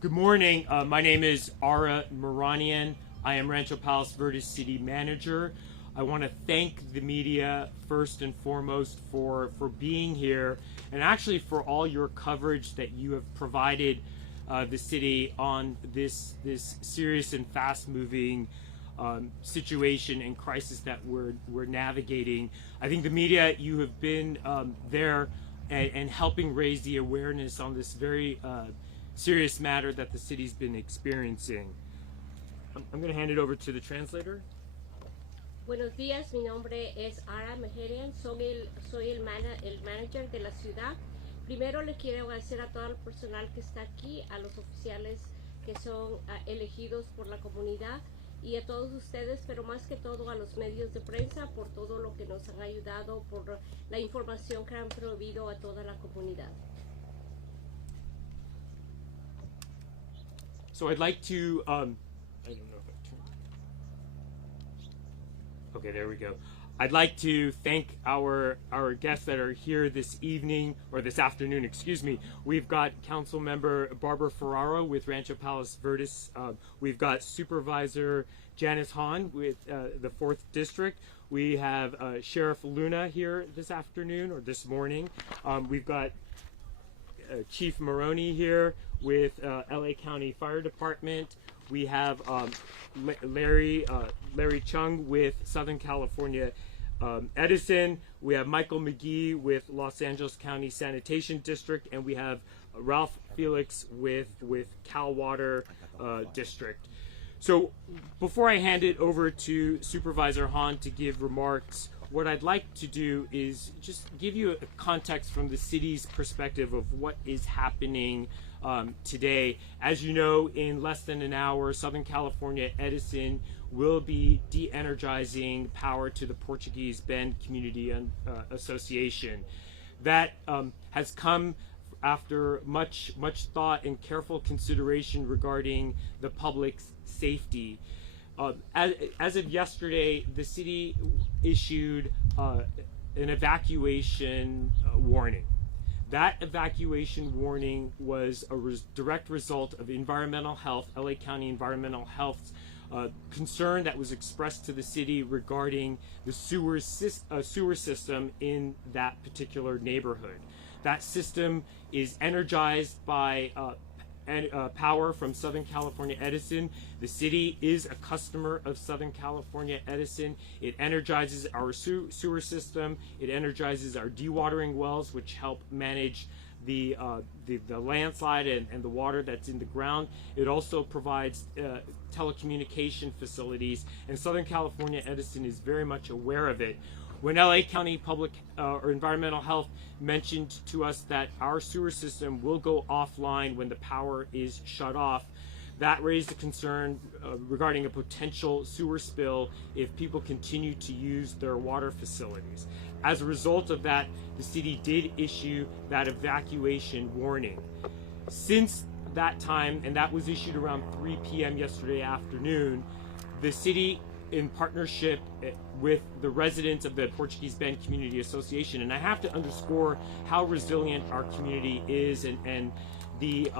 Good morning. My name is Ara Maranian. I am Rancho Palos Verdes City Manager. I want to thank the media first and foremost for being here, and actually for all your coverage that you have provided the city on this serious and fast-moving situation and crisis that we're navigating. I think the media, you have been there and helping raise the awareness on this very serious matter that the city's been experiencing. I'm going to hand it over to the translator. Buenos días, mi nombre es Ara Mejerian, soy el manager de la ciudad. Primero le quiero agradecer a todo el personal que está aquí, a los oficiales que son elegidos por la comunidad y a todos ustedes, pero más que todo a los medios de prensa por todo lo que nos han ayudado, por la información que han proveído a toda la comunidad. So I'd like to, I don't know if I turned. Okay, there we go. I'd like to thank our guests that are here this evening, or this afternoon, excuse me. We've got Council Member Barbara Ferraro with Rancho Palos Verdes. We've got Supervisor Janice Hahn with the 4th District. We have Sheriff Luna here this afternoon, or this morning. We've got Chief Maroney here with LA County Fire Department. We have Larry Chung with Southern California Edison. We have Michael McGee with Los Angeles County Sanitation District, and we have Ralph Felix with Cal Water District. So before I hand it over to Supervisor Hahn to give remarks, what I'd like to do is just give you a context from the city's perspective of what is happening today. As you know, in less than an hour, Southern California Edison will be de-energizing power to the Portuguese Bend Community Association. That has come after much thought and careful consideration regarding the public's safety. As of yesterday, the city issued an evacuation warning. That evacuation warning was a direct result of environmental health, LA County Environmental Health's concern that was expressed to the city regarding the sewer system in that particular neighborhood. That system is energized by power from Southern California Edison. The city is a customer of Southern California Edison. It energizes our sewer system. It energizes our dewatering wells, which help manage the landslide and the water that's in the ground. It also provides telecommunication facilities, and Southern California Edison is very much aware of it. When LA County Public or Environmental Health mentioned to us that our sewer system will go offline when the power is shut off, that raised a concern regarding a potential sewer spill if people continue to use their water facilities. As a result of that, the city did issue that evacuation warning. Since that time, and that was issued around 3 p.m. yesterday afternoon, the city, in partnership with the residents of the Portuguese Bend Community Association, and I have to underscore how resilient our community is, and the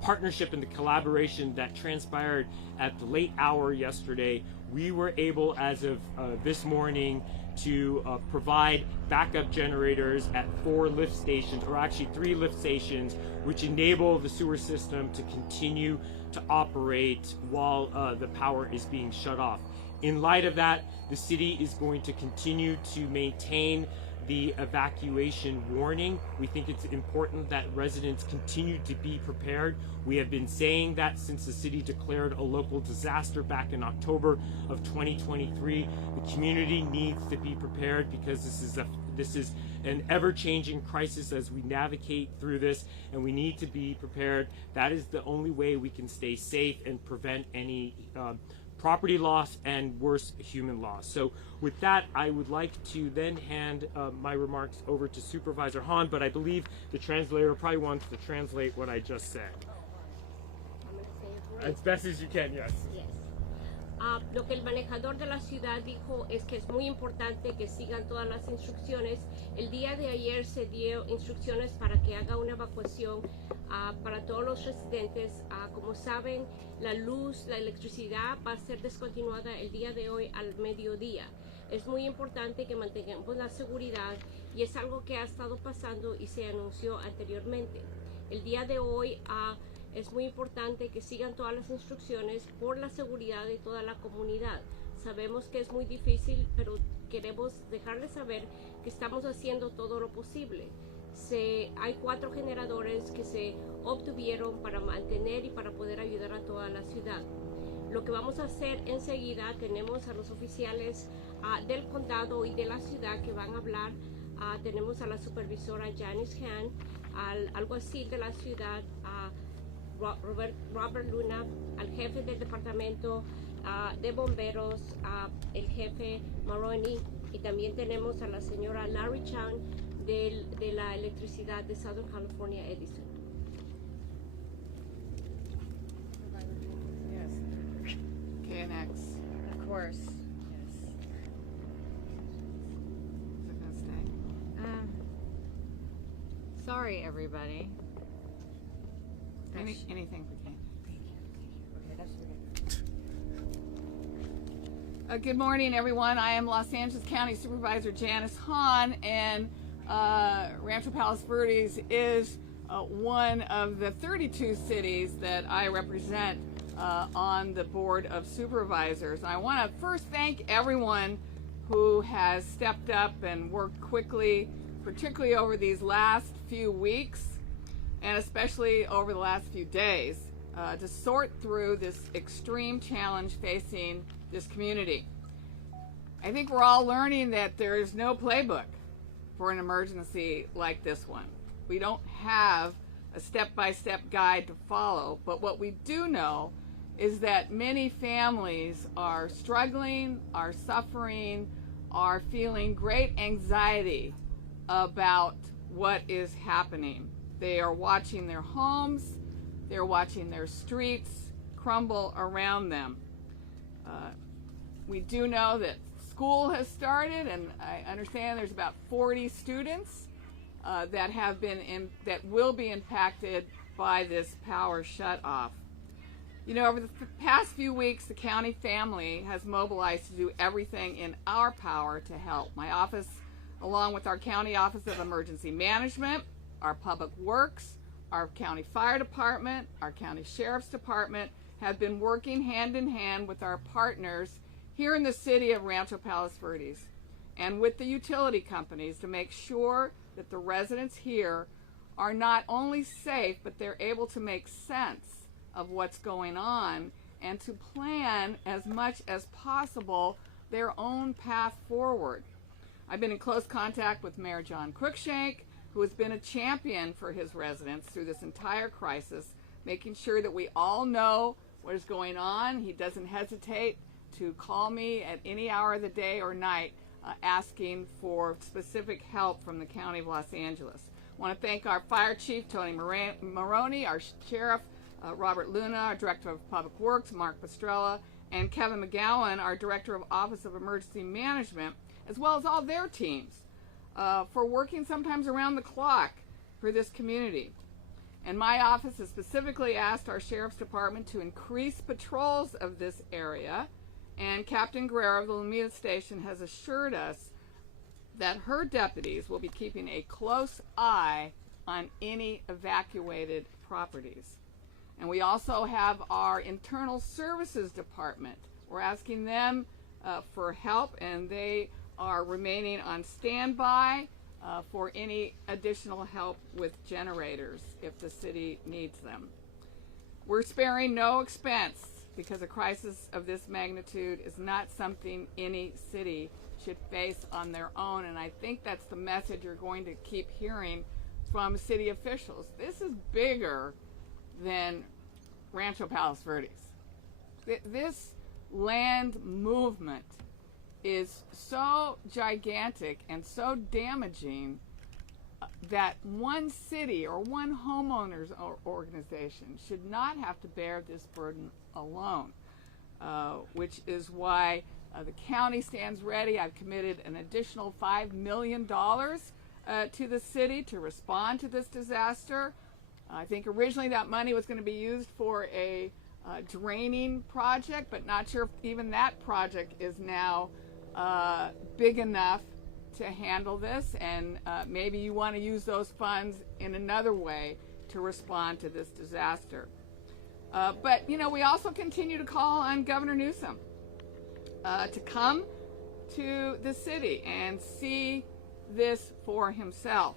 partnership and the collaboration that transpired at the late hour yesterday. We were able, as of this morning, to provide backup generators at 4 lift stations, or actually 3 lift stations, which enable the sewer system to continue to operate while the power is being shut off. In light of that, the city is going to continue to maintain the evacuation warning. We think it's important that residents continue to be prepared. We have been saying that since the city declared a local disaster back in October of 2023. The community needs to be prepared because this is an ever-changing crisis as we navigate through this, and we need to be prepared. That is the only way we can stay safe and prevent any property loss and worse, human loss. So with that, I would like to then hand my remarks over to Supervisor Hahn, but I believe the translator probably wants to translate what I just said. I'm going to say it right. As best as you can, yes. Yes. Lo que el manejador de la ciudad dijo es que es muy importante que sigan todas las instrucciones. El día de ayer se dio instrucciones para que haga una evacuación para todos los residentes. Como saben, la luz, la electricidad va a ser descontinuada el día de hoy al mediodía. Es muy importante que mantengamos la seguridad y es algo que ha estado pasando y se anunció anteriormente. El día de hoy es muy importante que sigan todas las instrucciones por la seguridad de toda la comunidad. Sabemos que es muy difícil, pero queremos dejarles saber que estamos haciendo todo lo posible. Hay 4 generadores que se obtuvieron para mantener y para poder ayudar a toda la ciudad. Lo que vamos a hacer enseguida, tenemos a los oficiales del condado y de la ciudad que van a hablar. Tenemos a la supervisora Janice Han, al alguacil de la ciudad, Robert Luna, al jefe del departamento de bomberos, el jefe Maroney, y también tenemos a la señora Larry Chang de la electricidad de Southern California Edison. Yes. KNX. Of course. Yes. Is it gonna stay? Sorry, everybody. Anything for Kane. Okay, that's okay. Good morning, everyone. I am Los Angeles County Supervisor Janice Hahn, and Rancho Palos Verdes is one of the 32 cities that I represent on the Board of Supervisors. I want to first thank everyone who has stepped up and worked quickly, particularly over these last few weeks, and especially over the last few days, to sort through this extreme challenge facing this community. I think we're all learning that there is no playbook for an emergency like this one. We don't have a step-by-step guide to follow, but what we do know is that many families are struggling, are suffering, are feeling great anxiety about what is happening. They are watching their homes, they're watching their streets crumble around them. We do know that school has started, and I understand there's about 40 students that will be impacted by this power shut-off. You know, over the past few weeks, the county family has mobilized to do everything in our power to help. My office, along with our County Office of Emergency Management, our Public Works, our County Fire Department, our County Sheriff's Department, have been working hand in hand with our partners here in the city of Rancho Palos Verdes and with the utility companies to make sure that the residents here are not only safe, but they're able to make sense of what's going on and to plan as much as possible their own path forward. I've been in close contact with Mayor John Cruikshank, who has been a champion for his residents through this entire crisis, making sure that we all know what is going on. He doesn't hesitate to call me at any hour of the day or night asking for specific help from the County of Los Angeles. I want to thank our Fire Chief, Tony Maroney, our Sheriff, Robert Luna, our Director of Public Works, Mark Pastrella, and Kevin McGowan, our Director of Office of Emergency Management, as well as all their teams, for working sometimes around the clock for this community. And my office has specifically asked our Sheriff's Department to increase patrols of this area, and Captain Guerrero of the Lomita Station has assured us that her deputies will be keeping a close eye on any evacuated properties. And we also have our Internal Services Department. We're asking them for help, and they are remaining on standby for any additional help with generators if the city needs them. We're sparing no expense because a crisis of this magnitude is not something any city should face on their own, and I think that's the message you're going to keep hearing from city officials. This is bigger than Rancho Palos Verdes. This land movement is so gigantic and so damaging that one city or one homeowners organization should not have to bear this burden alone. which is why the county stands ready. I've committed an additional $5 million to the city to respond to this disaster. I think originally that money was going to be used for a draining project, but not sure if even that project is now big enough to handle this, and maybe you want to use those funds in another way to respond to this disaster. But, you know, we also continue to call on Governor Newsom to come to the city and see this for himself.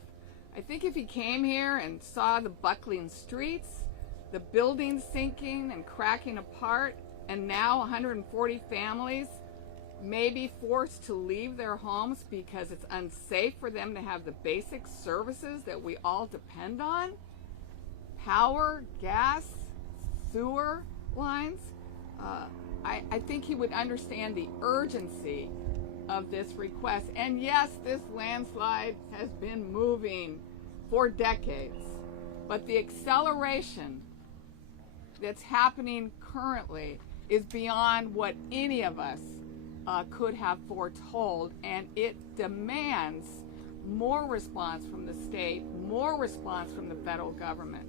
I think if he came here and saw the buckling streets, the buildings sinking and cracking apart, and now 140 families may be forced to leave their homes because it's unsafe for them to have the basic services that we all depend on, power, gas, sewer lines, I think he would understand the urgency of this request. And yes, this landslide has been moving for decades, but the acceleration that's happening currently is beyond what any of us could have foretold, and it demands more response from the state, more response from the federal government.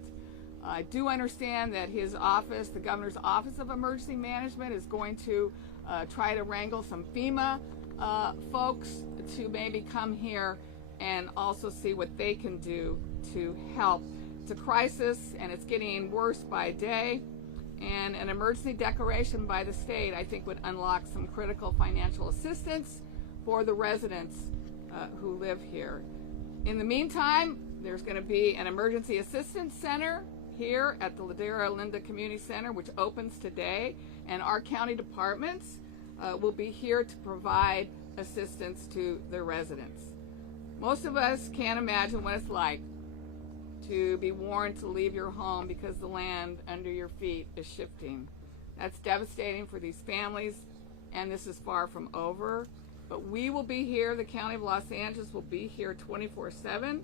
I do understand that his office, the Governor's Office of Emergency Management, is going to try to wrangle some FEMA folks to maybe come here and also see what they can do to help. It's a crisis, and it's getting worse by day, and an emergency declaration by the state, I think, would unlock some critical financial assistance for the residents who live here. In the meantime, there's going to be an emergency assistance center here at the Ladera Linda Community Center, which opens today, and our county departments will be here to provide assistance to the residents. Most of us can't imagine what it's like to be warned to leave your home because the land under your feet is shifting. That's devastating for these families, and this is far from over. But we will be here, the County of Los Angeles will be here 24/7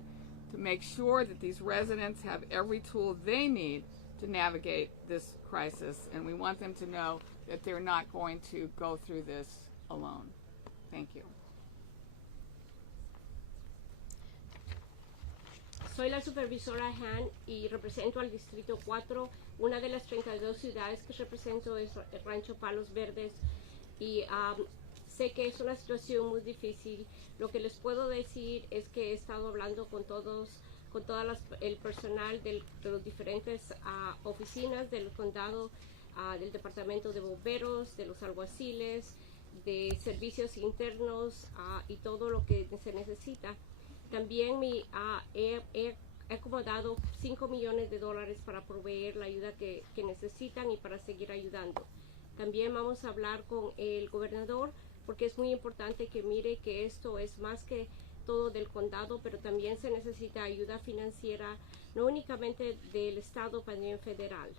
to make sure that these residents have every tool they need to navigate this crisis, and we want them to know that they're not going to go through this alone. Thank you. Soy la supervisora Han y represento al Distrito 4. Una de las 32 ciudades que represento es el Rancho Palos Verdes, y sé que es una situación muy difícil. Lo que les puedo decir es que he estado hablando con todas el personal de los diferentes oficinas del condado, del departamento de bomberos, de los alguaciles, de servicios internos y todo lo que se necesita. También he acomodado $5 millones para proveer la ayuda que necesitan y para seguir ayudando. También vamos a hablar con el gobernador, porque es muy importante que mire que esto es más que todo del condado, pero también se necesita ayuda financiera, no únicamente del estado, también federal.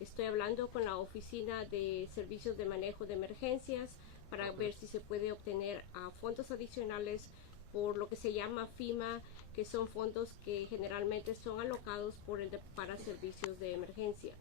Estoy hablando con la oficina de servicios de manejo de emergencias para ver si se puede obtener fondos adicionales por lo que se llama FEMA, que son fondos que generalmente son alocados para servicios de emergencia.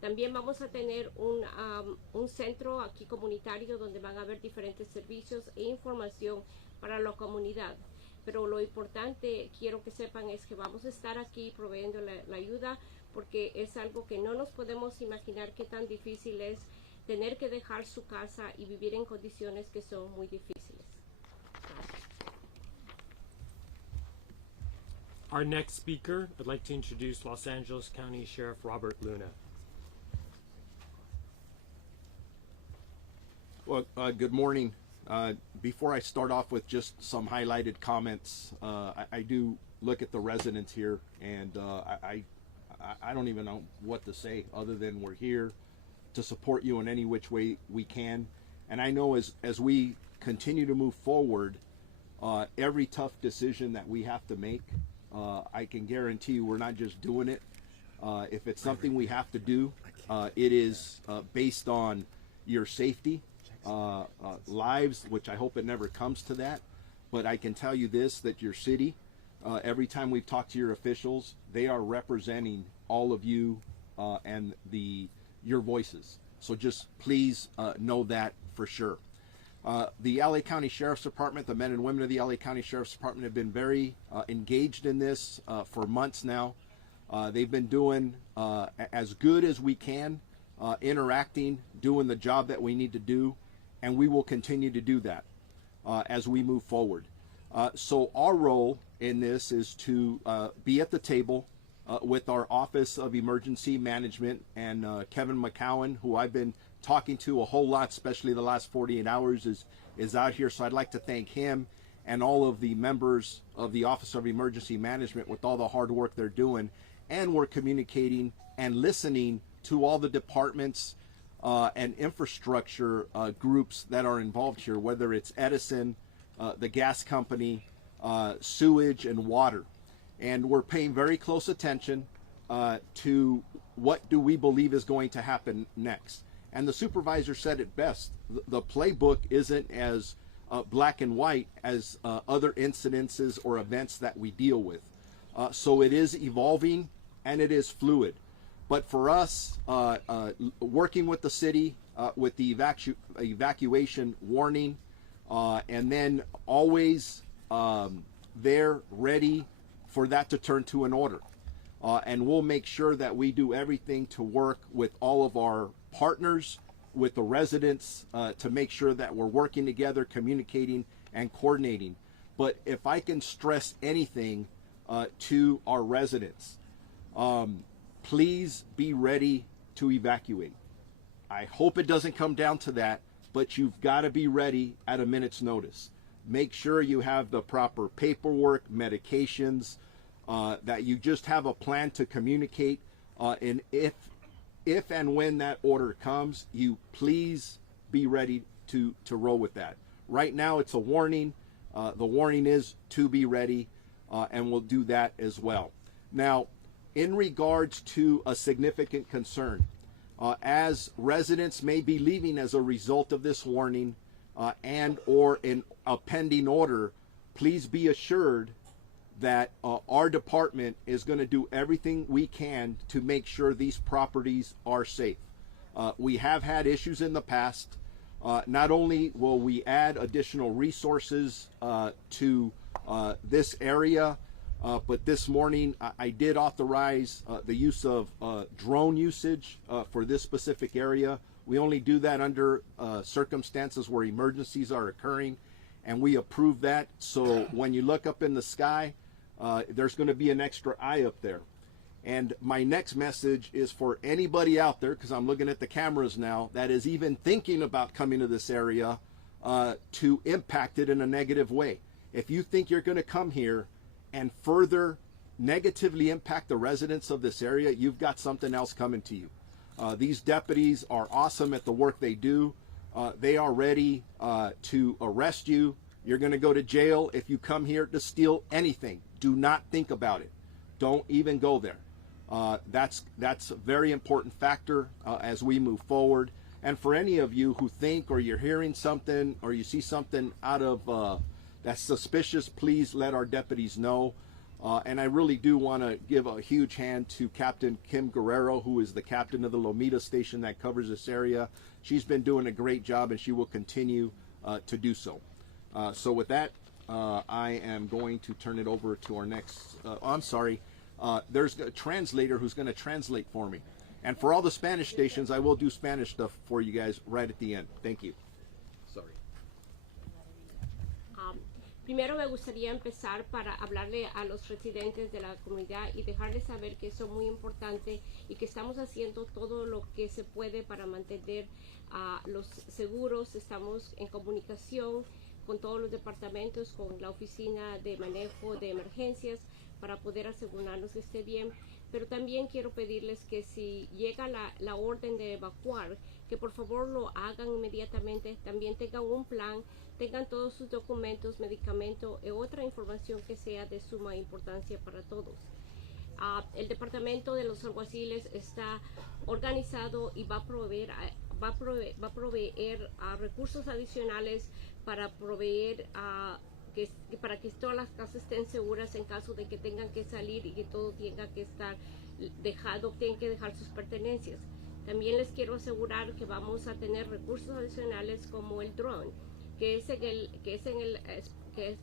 También vamos a tener un centro aquí comunitario donde van a haber diferentes servicios e información para la comunidad. Pero lo importante, quiero que sepan, es que vamos a estar aquí proveyendo la ayuda, porque es algo que no nos podemos imaginar qué tan difícil es tener que dejar su casa y vivir en condiciones que son muy difíciles. Our next speaker, I'd like to introduce Los Angeles County Sheriff Robert Luna. Well, good morning. Before I start off with just some highlighted comments, I do look at the residents here, and I don't even know what to say other than we're here to support you in any which way we can. And I know as we continue to move forward, every tough decision that we have to make, I can guarantee you we're not just doing it. If it's something we have to do, it is based on your safety, lives, which I hope it never comes to that. But I can tell you this, that your city, every time we've talked to your officials, they are representing all of you and your voices. So just please know that for sure. The LA County Sheriff's Department, the men and women of the LA County Sheriff's Department have been very engaged in this for months now. They've been doing as good as we can, interacting, doing the job that we need to do, and we will continue to do that as we move forward. So our role in this is to be at the table with our Office of Emergency Management, and Kevin McCowan, who I've been talking to a whole lot, especially the last 48 hours, is out here. So I'd like to thank him and all of the members of the Office of Emergency Management with all the hard work they're doing. And we're communicating and listening to all the departments and infrastructure groups that are involved here, whether it's Edison, the gas company, sewage, and water. And we're paying very close attention to what do we believe is going to happen next. And the supervisor said it best. The playbook isn't as black and white as other incidences or events that we deal with. So it is evolving and it is fluid. But for us, working with the city, with the evacuation warning, and then always there ready for that to turn to an order. And we'll make sure that we do everything to work with all of our partners, with the residents, to make sure that we're working together, communicating and coordinating. But if I can stress anything to our residents, please be ready to evacuate. I hope it doesn't come down to that, but you've got to be ready at a minute's notice. Make sure you have the proper paperwork, medications, that you just have a plan to communicate. And if and when that order comes, you please be ready to roll with that. Right now it's a warning. The warning is to be ready, and we'll do that as well. Now, in regards to a significant concern, as residents may be leaving as a result of this warning and or in a pending order, please be assured that our department is going to do everything we can to make sure these properties are safe. We have had issues in the past. Not only will we add additional resources to this area, but this morning I did authorize the use of drone usage for this specific area. We only do that under circumstances where emergencies are occurring, and we approve that. So when you look up in the sky, there's going to be an extra eye up there. And my next message is for anybody out there, because I'm looking at the cameras now, that is even thinking about coming to this area to impact it in a negative way. If you think you're going to come here and further negatively impact the residents of this area, you've got something else coming to you. These deputies are awesome at the work they do. They are ready to arrest you. You're going to go to jail if you come here to steal anything. Do not think about it. Don't even go there. That's a very important factor as we move forward. And for any of you who think, or you're hearing something, or you see something out of that's suspicious, please let our deputies know. And I really do want to give a huge hand to Captain Kim Guerrero, who is the captain of the Lomita station that covers this area. She's been doing a great job, and she will continue to do so. So with that, I am going to turn it over to our next, I'm sorry, there's a translator who's going to translate for me. And for all the Spanish stations, I will do Spanish stuff for you guys right at the end. Thank you. Sorry. Primero me gustaría empezar para hablarle a los residentes de la comunidad y dejarles saber que eso es muy importante y que estamos haciendo todo lo que se puede para mantener los seguros. Estamos en comunicación con todos los departamentos, con la oficina de manejo de emergencias para poder asegurarnos que esté bien. Pero también quiero pedirles que si llega la orden de evacuar, que por favor lo hagan inmediatamente. También tengan un plan, tengan todos sus documentos, medicamentos y otra información que sea de suma importancia para todos. El departamento de los alguaciles está organizado y va a proveer recursos adicionales para proveer para que todas las casas estén seguras en caso de que tengan que salir y que todo tenga que estar dejado, tienen que dejar sus pertenencias. También les quiero asegurar que vamos a tener recursos adicionales como el drone, que es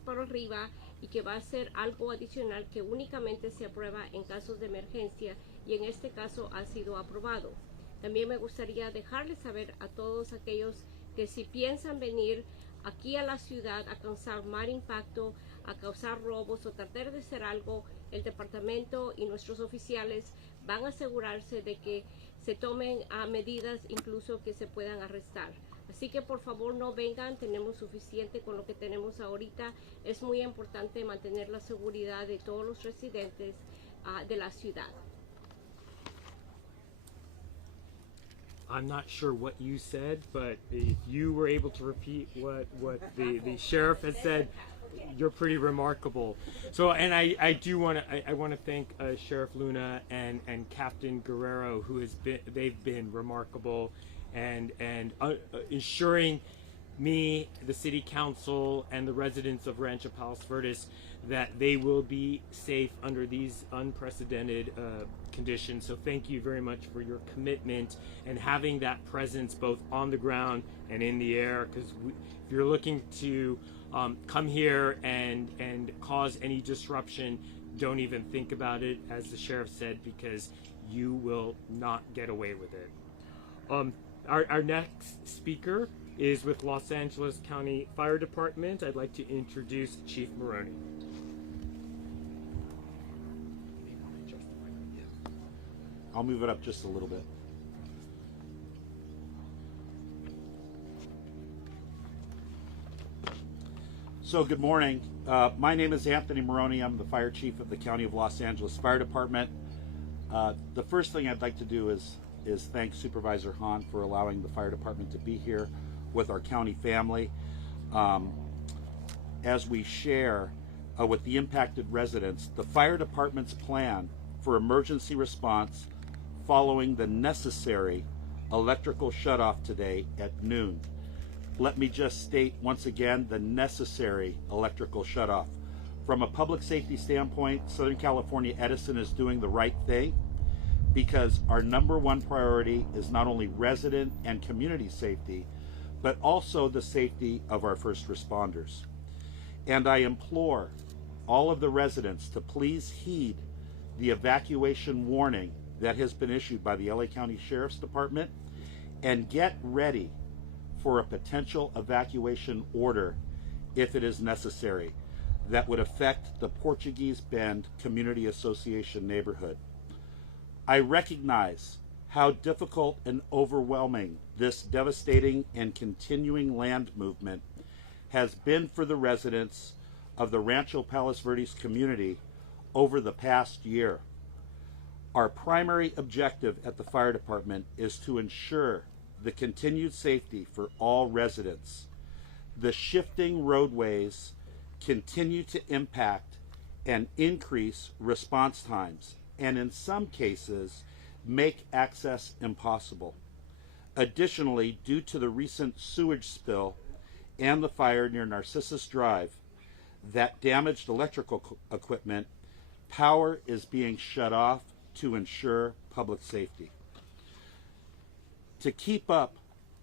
por arriba y que va a ser algo adicional que únicamente se aprueba en casos de emergencia, y en este caso ha sido aprobado. También me gustaría dejarles saber a todos aquellos que si piensan venir aquí a la ciudad a causar mal impacto, a causar robos o tratar de hacer algo, el departamento y nuestros oficiales van a asegurarse de que se tomen medidas incluso que se puedan arrestar. Así que por favor no vengan, tenemos suficiente con lo que tenemos ahorita. Es muy importante mantener la seguridad de todos los residentes de la ciudad. I'm not sure what you said, but if you were able to repeat what the sheriff has said, you're pretty remarkable. So, and I do want to I want to thank Sheriff Luna and Captain Guerrero, who they've been remarkable, and ensuring me, the city council, and the residents of Rancho Palos Verdes that they will be safe under these unprecedented conditions. So thank you very much for your commitment and having that presence both on the ground and in the air, because if you're looking to come here and cause any disruption, don't even think about it, as the sheriff said, because you will not get away with it. Our next speaker is with Los Angeles County Fire Department. I'd like to introduce Chief Maroney. I'll move it up just a little bit. So good morning. My name is Anthony Maroney. I'm the fire chief of the County of Los Angeles Fire Department. The first thing I'd like to do is thank Supervisor Hahn for allowing the fire department to be here with our county family as we share with the impacted residents the fire department's plan for emergency response following the necessary electrical shutoff today at noon. Let me just state once again the necessary electrical shutoff. From a public safety standpoint, Southern California Edison is doing the right thing, because our number one priority is not only resident and community safety, but also the safety of our first responders. And I implore all of the residents to please heed the evacuation warning that has been issued by the LA County Sheriff's Department and get ready for a potential evacuation order if it is necessary that would affect the Portuguese Bend Community Association neighborhood. I recognize how difficult and overwhelming this devastating and continuing land movement has been for the residents of the Rancho Palos Verdes community over the past year. Our primary objective at the fire department is to ensure the continued safety for all residents. The shifting roadways continue to impact and increase response times, and in some cases make access impossible. Additionally, due to the recent sewage spill and the fire near Narcissus Drive that damaged electrical equipment, power is being shut off to ensure public safety. To keep up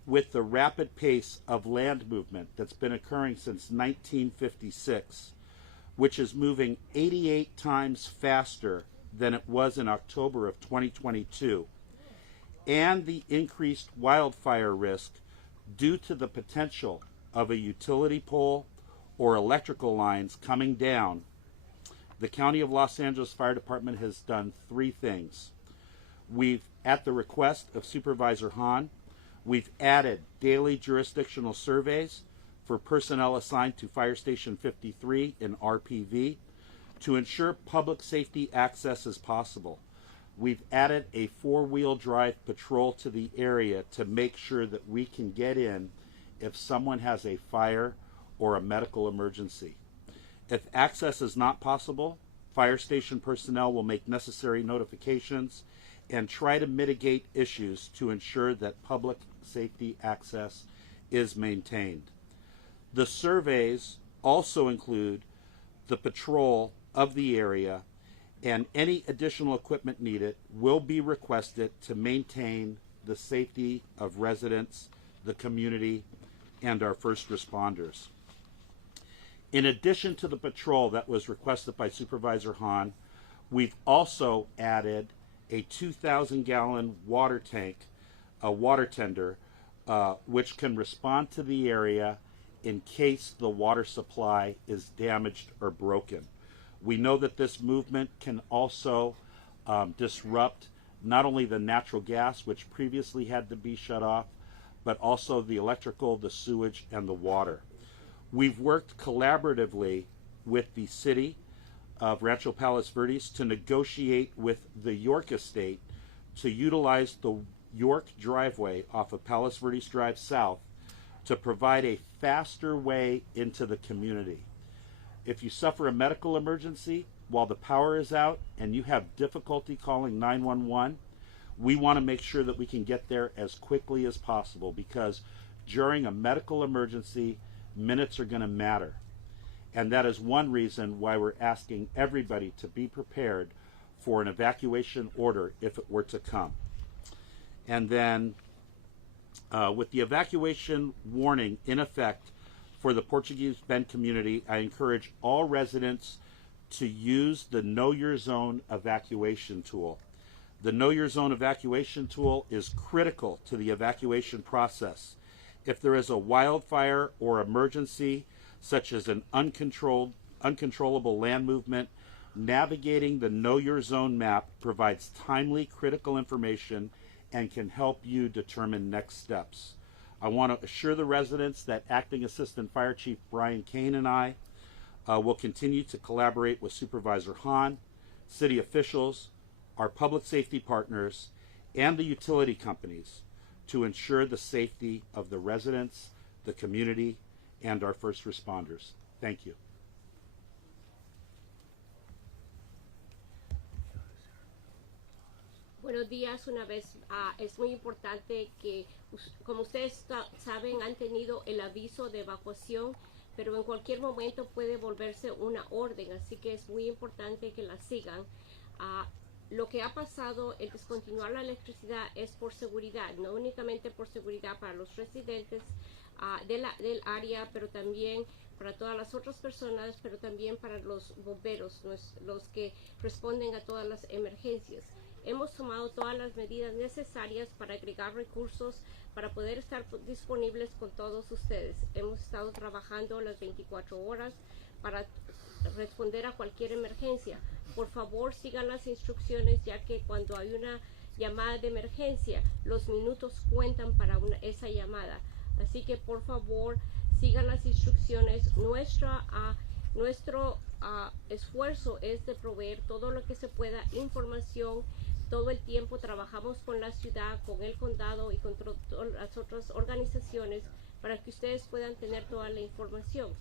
with the rapid pace of land movement that's been occurring since 1956, which is moving 88 times faster than it was in October of 2022, and the increased wildfire risk due to the potential of a utility pole or electrical lines coming down, the County of Los Angeles Fire Department has done three things. We've, at the request of Supervisor Hahn, we've added daily jurisdictional surveys for personnel assigned to Fire Station 53 in RPV to ensure public safety access is possible. We've added a four-wheel drive patrol to the area to make sure that we can get in if someone has a fire or a medical emergency. If access is not possible, fire station personnel will make necessary notifications and try to mitigate issues to ensure that public safety access is maintained. The surveys also include the patrol of the area, and any additional equipment needed will be requested to maintain the safety of residents, the community, and our first responders. In addition to the patrol that was requested by Supervisor Hahn, we've also added a 2,000-gallon water tank, a water tender, which can respond to the area in case the water supply is damaged or broken. We know that this movement can also disrupt not only the natural gas, which previously had to be shut off, but also the electrical, the sewage, and the water. We've worked collaboratively with the city of Rancho Palos Verdes to negotiate with the York estate to utilize the York driveway off of Palos Verdes Drive South to provide a faster way into the community. If you suffer a medical emergency while the power is out and you have difficulty calling 911, we want to make sure that we can get there as quickly as possible, because during a medical emergency, minutes are going to matter. And that is one reason why we're asking everybody to be prepared for an evacuation order if it were to come. And then with the evacuation warning in effect for the Portuguese Bend community, I encourage all residents to use the Know Your Zone evacuation tool. The Know Your Zone evacuation tool is critical to the evacuation process. If there is a wildfire or emergency, such as an uncontrollable land movement, navigating the Know Your Zone map provides timely, critical information and can help you determine next steps. I want to assure the residents that Acting Assistant Fire Chief Brian Kane and I will continue to collaborate with Supervisor Hahn, city officials, our public safety partners, and the utility companies to ensure the safety of the residents, the community, and our first responders. Thank you. Buenos días una vez. Es muy importante que, como ustedes saben, han tenido el aviso de evacuación, pero en cualquier momento puede volverse una orden, así que es muy importante que la sigan. Lo que ha pasado, el descontinuar la electricidad es por seguridad, no únicamente por seguridad para los residentes del área, pero también para todas las otras personas, pero también para los bomberos, los que responden a todas las emergencias. Hemos tomado todas las medidas necesarias para agregar recursos para poder estar disponibles con todos ustedes. Hemos estado trabajando las 24 horas para responder a cualquier emergencia. Por favor, sigan las instrucciones, ya que cuando hay una llamada de emergencia, los minutos cuentan para esa llamada. Así que, por favor, sigan las instrucciones. Nuestro esfuerzo es de proveer todo lo que se pueda, información. Todo el tiempo trabajamos con la ciudad, con el condado y con todas las otras organizaciones para que ustedes puedan tener toda la información.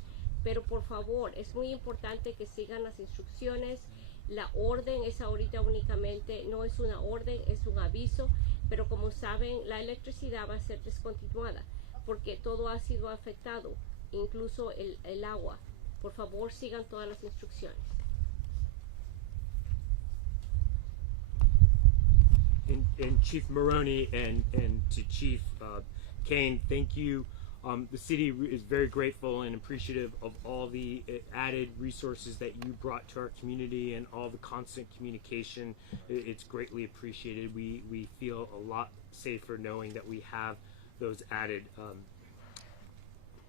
Pero por favor, es muy importante que sigan las instrucciones. La orden es ahorita únicamente, no es una orden, es un aviso, pero como saben, la electricidad va a ser descontinuada porque todo ha sido afectado, incluso el agua. Por favor, sigan todas las instrucciones. And Chief Maroney and to Chief Kane, thank you. The city is very grateful and appreciative of all the added resources that you brought to our community and all the constant communication. It's greatly appreciated. We feel a lot safer knowing that we have those added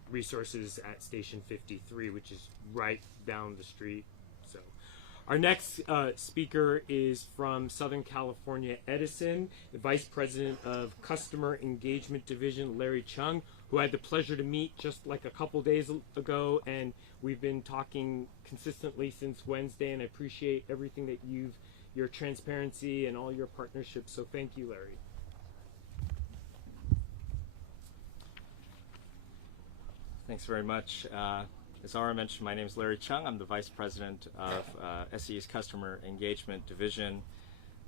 resources at Station 53, which is right down the street. So, our next speaker is from Southern California Edison, the Vice President of Customer Engagement Division, Larry Chung, who I had the pleasure to meet just like a couple days ago, and we've been talking consistently since Wednesday, and I appreciate everything that your transparency and all your partnerships, so thank you, Larry. Thanks very much. As Ara mentioned, my name is Larry Chung. I'm the Vice President of SE's Customer Engagement Division.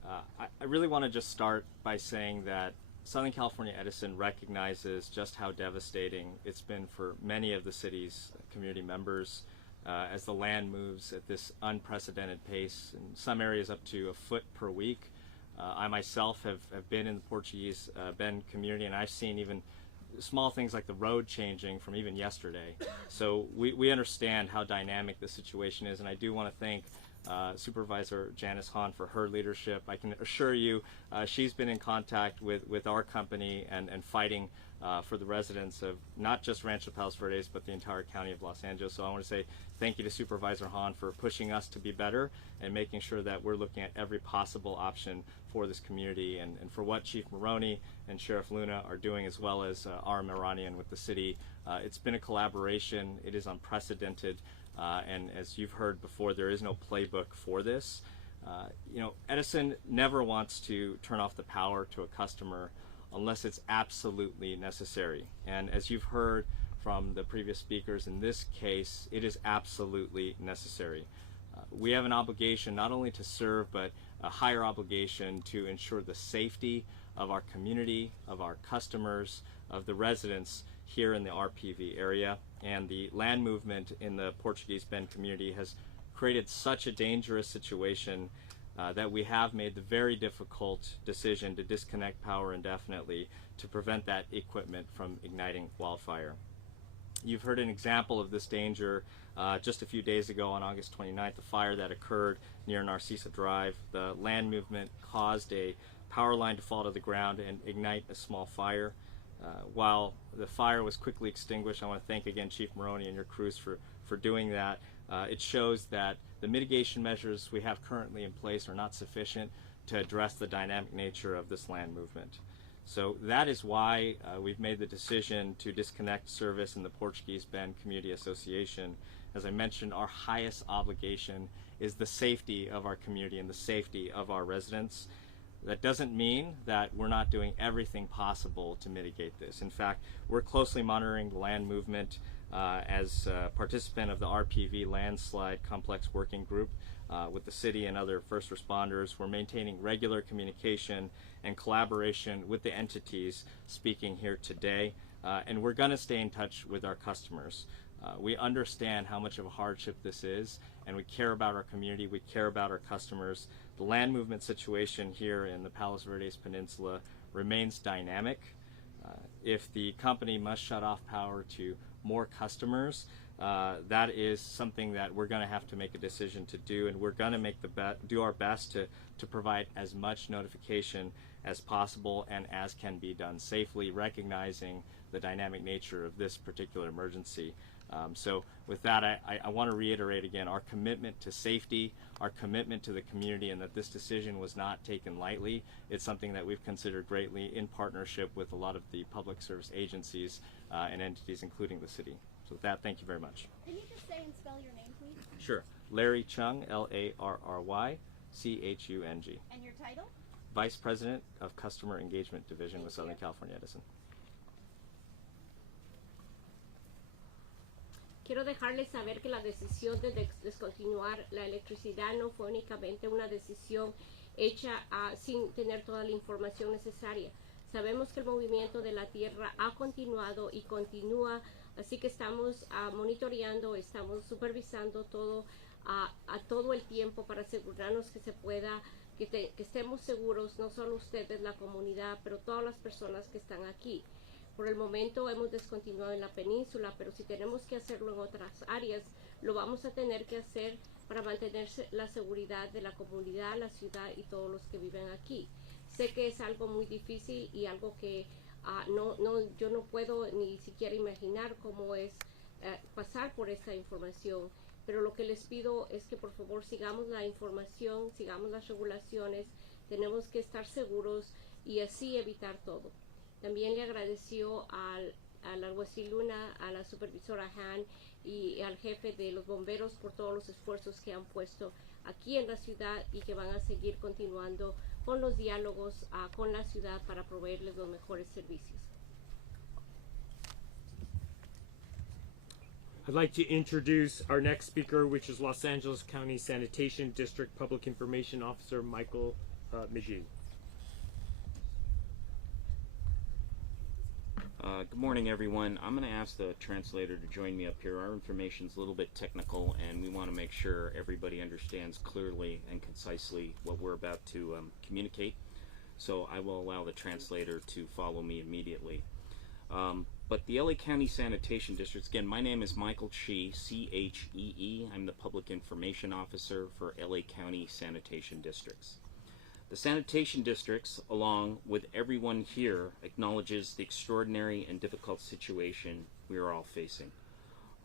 I really want to just start by saying that Southern California Edison recognizes just how devastating it's been for many of the city's community members as the land moves at this unprecedented pace, in some areas up to a foot per week. I myself have been in the Portuguese Bend community, and I've seen even small things like the road changing from even yesterday. So we understand how dynamic the situation is, and I do want to thank Supervisor Janice Hahn for her leadership. I can assure you she's been in contact with our company and fighting for the residents of not just Rancho Palos Verdes, but the entire county of Los Angeles. So I want to say thank you to Supervisor Hahn for pushing us to be better and making sure that we're looking at every possible option for this community, and for what Chief Maroney and Sheriff Luna are doing, as well as R. Maranian with the city. It's been a collaboration. It is unprecedented. And as you've heard before, there is no playbook for this. Edison never wants to turn off the power to a customer unless it's absolutely necessary. And as you've heard from the previous speakers, in this case, it is absolutely necessary. We have an obligation not only to serve, but a higher obligation to ensure the safety of our community, of our customers, of the residents here in the RPV area. And the land movement in the Portuguese Bend community has created such a dangerous situation that we have made the very difficult decision to disconnect power indefinitely to prevent that equipment from igniting wildfire. You've heard an example of this danger just a few days ago on August 29th, a fire that occurred near Narcisa Drive. The land movement caused a power line to fall to the ground and ignite a small fire. While the fire was quickly extinguished, I want to thank again Chief Maroney and your crews for doing that. It shows that the mitigation measures we have currently in place are not sufficient to address the dynamic nature of this land movement. So that is why we've made the decision to disconnect service in the Portuguese Bend Community Association. As I mentioned, our highest obligation is the safety of our community and the safety of our residents. That doesn't mean that we're not doing everything possible to mitigate this. In fact, we're closely monitoring the land movement as a participant of the RPV Landslide Complex Working Group with the city and other first responders. We're maintaining regular communication and collaboration with the entities speaking here today, and we're going to stay in touch with our customers. We understand how much of a hardship this is, and we care about our community, we care about our customers. The land movement situation here in the Palos Verdes Peninsula remains dynamic. If the company must shut off power to more customers, that is something that we're going to have to make a decision to do, and we're going to do our best to provide as much notification as possible and as can be done safely, recognizing the dynamic nature of this particular emergency. So with that, I want to reiterate again our commitment to safety, our commitment to the community, and that this decision was not taken lightly. It's something that we've considered greatly in partnership with a lot of the public service agencies and entities, including the city. So with that, thank you very much. Can you just say and spell your name, please? Sure. Larry Chung, Larry Chung. And your title? Vice President of Customer Engagement Division with Southern California Edison. Quiero dejarles saber que la decisión de descontinuar la electricidad no fue únicamente una decisión hecha sin tener toda la información necesaria. Sabemos que el movimiento de la tierra ha continuado y continúa, así que estamos monitoreando, estamos supervisando todo a todo el tiempo para asegurarnos que se pueda, que estemos seguros, no solo ustedes, la comunidad, pero todas las personas que están aquí. Por el momento hemos descontinuado en la península, pero si tenemos que hacerlo en otras áreas, lo vamos a tener que hacer para mantener la seguridad de la comunidad, la ciudad y todos los que viven aquí. Sé que es algo muy difícil y algo que yo no puedo ni siquiera imaginar cómo es pasar por esta información, pero lo que les pido es que por favor sigamos la información, sigamos las regulaciones, tenemos que estar seguros y así evitar todo. También le agradeció al alguacil Luna, a la supervisora Han y al jefe de los bomberos por todos los esfuerzos que han puesto aquí en la ciudad y que van a seguir continuando con los diálogos con la ciudad para proveerles los mejores servicios. I'd like to introduce our next speaker, which is Los Angeles County Sanitation District Public Information Officer Michael McGee. Good morning, everyone. I'm going to ask the translator to join me up here. Our information's a little bit technical, and we want to make sure everybody understands clearly and concisely what we're about to communicate. So I will allow the translator to follow me immediately. But the LA County Sanitation Districts, again, my name is Michael Chee, C-H-E-E. I'm the Public Information Officer for LA County Sanitation Districts. The sanitation districts, along with everyone here, acknowledges the extraordinary and difficult situation we are all facing.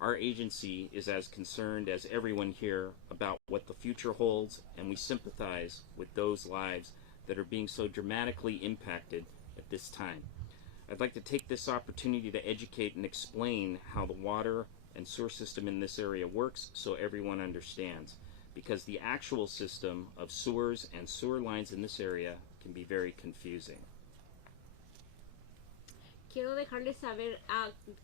Our agency is as concerned as everyone here about what the future holds, and we sympathize with those lives that are being so dramatically impacted at this time. I'd like to take this opportunity to educate and explain how the water and sewer system in this area works so everyone understands, because the actual system of sewers and sewer lines in this area can be very confusing. Quiero dejarles saber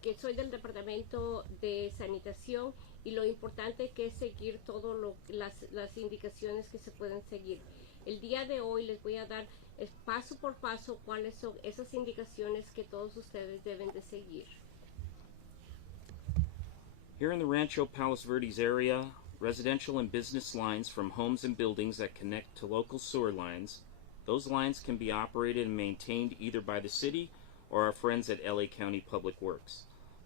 que soy del Departamento de Sanitación y lo importante que es seguir todas las indicaciones que se pueden seguir. El día de hoy les voy a dar paso por paso cuáles son esas indicaciones que todos ustedes deben de seguir. Here in the Rancho Palos Verdes area, residential and business lines from homes and buildings that connect to local sewer lines, those lines can be operated and maintained either by the city or our friends at LA County Public Works.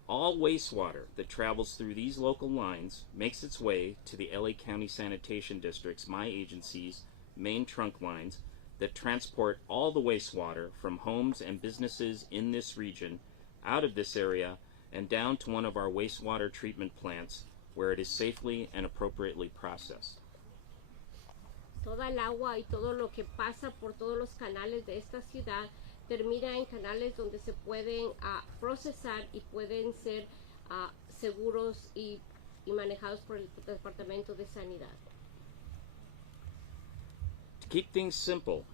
All wastewater that travels through these local lines makes its way to the LA County Sanitation District's, my agency's, main trunk lines that transport all the wastewater from homes and businesses in this region out of this area and down to one of our wastewater treatment plants where it is safely and appropriately processed. Toda el agua y todo lo que pasa por todos los canales de esta ciudad termina en canales donde se pueden procesar y pueden ser seguros y manejados por el Departamento de Sanidad. To keep things simple,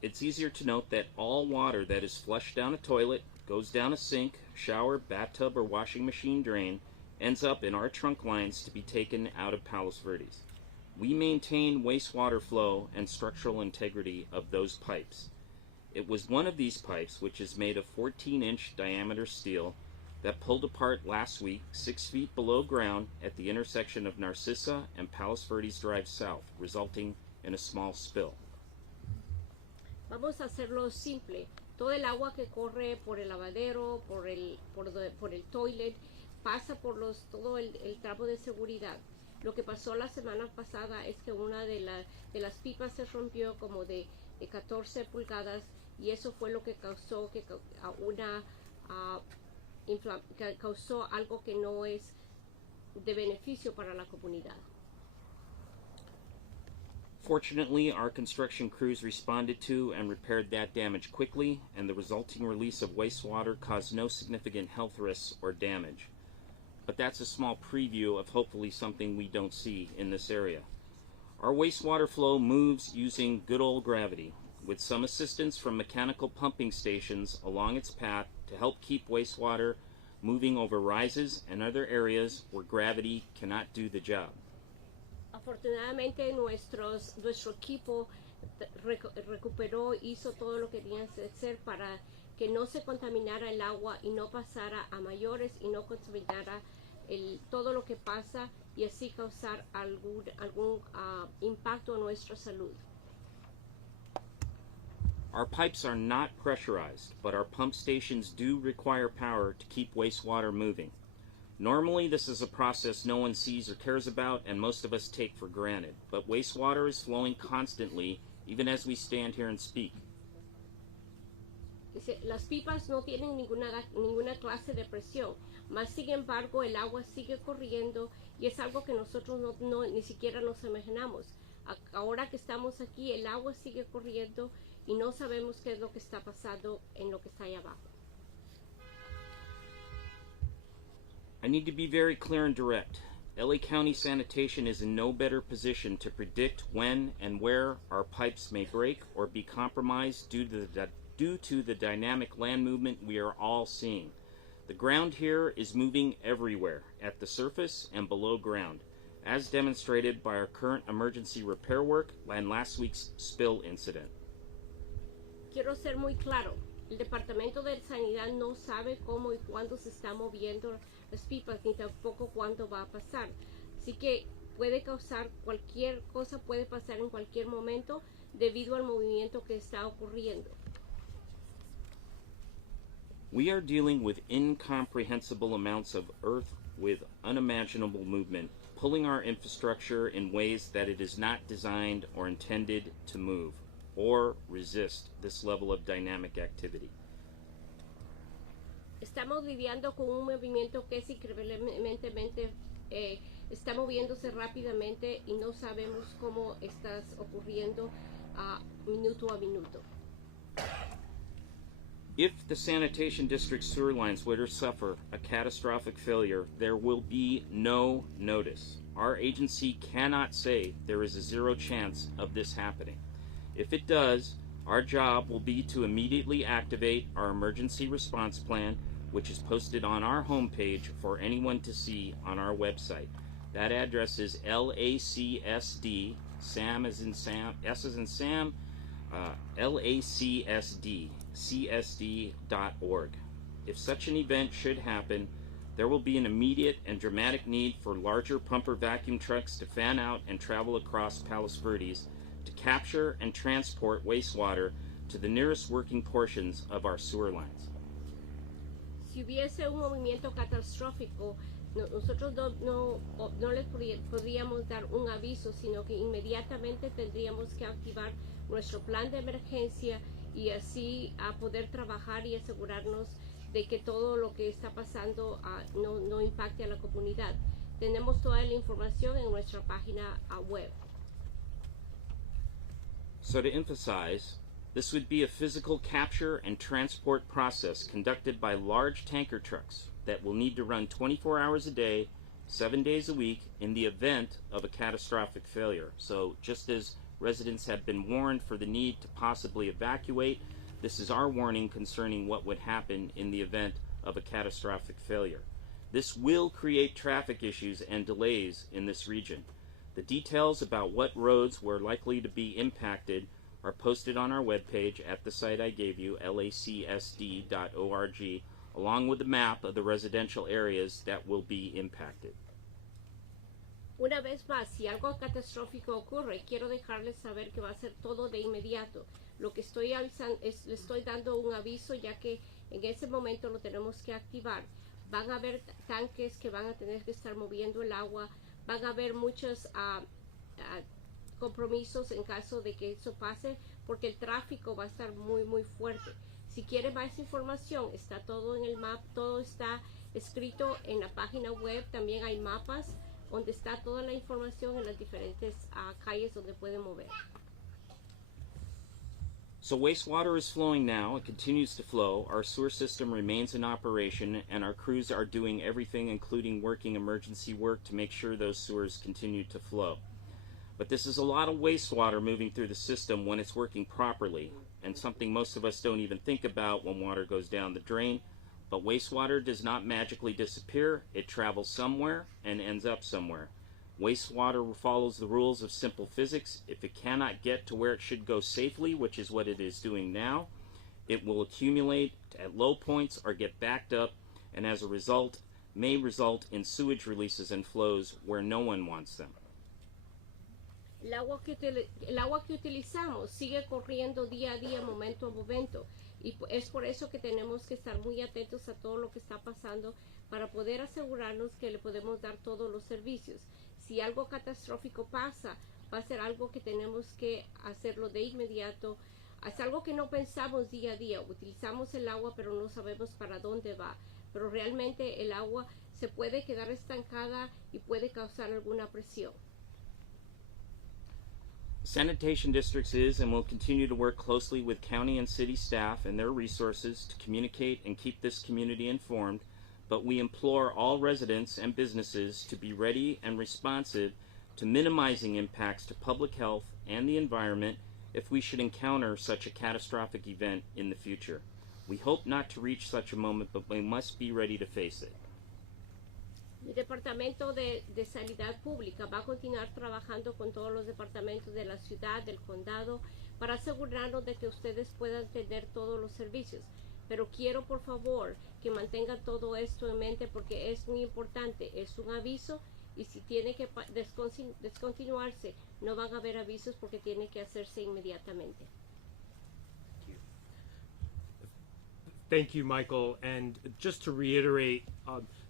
it's easier to note that all water that is flushed down a toilet, goes down a sink, shower, bathtub, or washing machine drain ends up in our trunk lines to be taken out of Palos Verdes. We maintain wastewater flow and structural integrity of those pipes. It was one of these pipes, which is made of 14-inch diameter steel, that pulled apart last week 6 feet below ground at the intersection of Narcissa and Palos Verdes Drive South, resulting in a small spill. Vamos a hacerlo simple. Todo el agua que corre por el lavadero, por el toilet, pasa por todo el tramo de seguridad. Lo que pasó la semana pasada es que una de las pipas se rompió como de 14 pulgadas y eso fue lo que causó causó algo que no es de beneficio para la comunidad. Fortunately, our construction crews responded to and repaired that damage quickly, and the resulting release of wastewater caused no significant health risks or damage. But that's a small preview of hopefully something we don't see in this area. Our wastewater flow moves using good old gravity, with some assistance from mechanical pumping stations along its path to help keep wastewater moving over rises and other areas where gravity cannot do the job. Afortunadamente nuestro equipo recuperó, hizo todo lo que tenía que hacer para que no se contaminara el agua y no pasara a mayores y no contaminara todo lo que pasa y así causar algún impacto a nuestra salud. Our pipes are not pressurized, but our pump stations do require power to keep wastewater moving. Normally, this is a process no one sees or cares about and most of us take for granted, but wastewater is flowing constantly even as we stand here and speak. Las pipas no tienen ninguna clase de presión, mas sin embargo el agua sigue corriendo y es algo que nosotros ni siquiera nos imaginamos. Ahora que estamos aquí, el agua sigue corriendo y no sabemos qué es lo que está pasando en lo que está ahí abajo. I need to be very clear and direct. LA County Sanitation is in no better position to predict when and where our pipes may break or be compromised due to the dynamic land movement we are all seeing. The ground here is moving everywhere, at the surface and below ground, as demonstrated by our current emergency repair work and last week's spill incident. Quiero ser muy claro. El Departamento de Sanidad no sabe cómo y cuándo se están moviendo las pipas, ni tampoco cuándo va a pasar. Así que puede causar cualquier cosa, puede pasar en cualquier momento debido al movimiento que está ocurriendo. We are dealing with incomprehensible amounts of earth with unimaginable movement, pulling our infrastructure in ways that it is not designed or intended to move or resist this level of dynamic activity. Estamos lidiando con un movimiento que es increíblemente está moviéndose rápidamente y no sabemos cómo está ocurriendo minuto a minuto. If the sanitation district sewer lines were to suffer a catastrophic failure, there will be no notice. Our agency cannot say there is a zero chance of this happening. If it does, our job will be to immediately activate our emergency response plan, which is posted on our homepage for anyone to see on our website. That address is LACSD, Sam as in Sam, S as in Sam, LACSD, CSD.org. If such an event should happen, there will be an immediate and dramatic need for larger pumper vacuum trucks to fan out and travel across Palos Verdes to capture and transport wastewater to the nearest working portions of our sewer lines. Si hubiese un movimiento catastrófico, nosotros no les podríamos dar un aviso, sino que inmediatamente tendríamos que activar nuestro plan de emergencia y así a poder trabajar y asegurarnos de que todo lo que está pasando no impacte a la comunidad. Tenemos toda la información en nuestra página web. So to emphasize, this would be a physical capture and transport process conducted by large tanker trucks that will need to run 24 hours a day, 7 days a week in the event of a catastrophic failure. So just as residents have been warned for the need to possibly evacuate, this is our warning concerning what would happen in the event of a catastrophic failure. This will create traffic issues and delays in this region. The details about what roads were likely to be impacted are posted on our webpage at the site I gave you, lacsd.org, along with a map of the residential areas that will be impacted. Una vez más, si algo catastrófico ocurre, quiero dejarles saber que va a ser todo de inmediato. Lo que estoy avisando le estoy dando un aviso ya que en ese momento lo tenemos que activar. Van a haber tanques que van a tener que estar moviendo el agua, van a haber muchos compromisos en caso de que eso pase, porque el tráfico va a estar muy fuerte. Si quiere más información, está todo en el mapa, todo está escrito en la página web, también hay mapas donde está toda la información en las diferentes calles donde pueden mover. So wastewater is flowing now. It continues to flow. Our sewer system remains in operation, and our crews are doing everything, including working emergency work, to make sure those sewers continue to flow. But this is a lot of wastewater moving through the system when it's working properly, and something most of us don't even think about when water goes down the drain. But wastewater does not magically disappear. It travels somewhere and ends up somewhere. Wastewater follows the rules of simple physics. If it cannot get to where it should go safely, which is what it is doing now, it will accumulate at low points or get backed up, and as a result, may result in sewage releases and flows where no one wants them. El agua que utilizamos sigue corriendo día a día, momento a momento, y es por eso que tenemos que estar muy atentos a todo lo que está pasando para poder asegurarnos que le podemos dar todos los servicios. Si algo catastrófico pasa, va a ser algo que tenemos que hacerlo de inmediato. Es algo que no pensamos día a día. Utilizamos el agua, pero no sabemos para dónde va. Pero realmente el agua se puede quedar estancada y puede causar alguna presión. Sanitation districts is and will continue to work closely with county and city staff and their resources to communicate and keep this community informed, but we implore all residents and businesses to be ready and responsive to minimizing impacts to public health and the environment if we should encounter such a catastrophic event in the future. We hope not to reach such a moment, but we must be ready to face it. El Departamento de Sanidad Pública va a continuar trabajando con todos los departamentos de la ciudad, del condado, para asegurarnos de que ustedes puedan tener todos los servicios. Pero quiero por favor que mantengan todo esto en mente porque es muy importante, es un aviso y si tiene que descontinuarse no van a haber avisos porque tiene que hacerse inmediatamente. Thank you, Michael. And just to reiterate,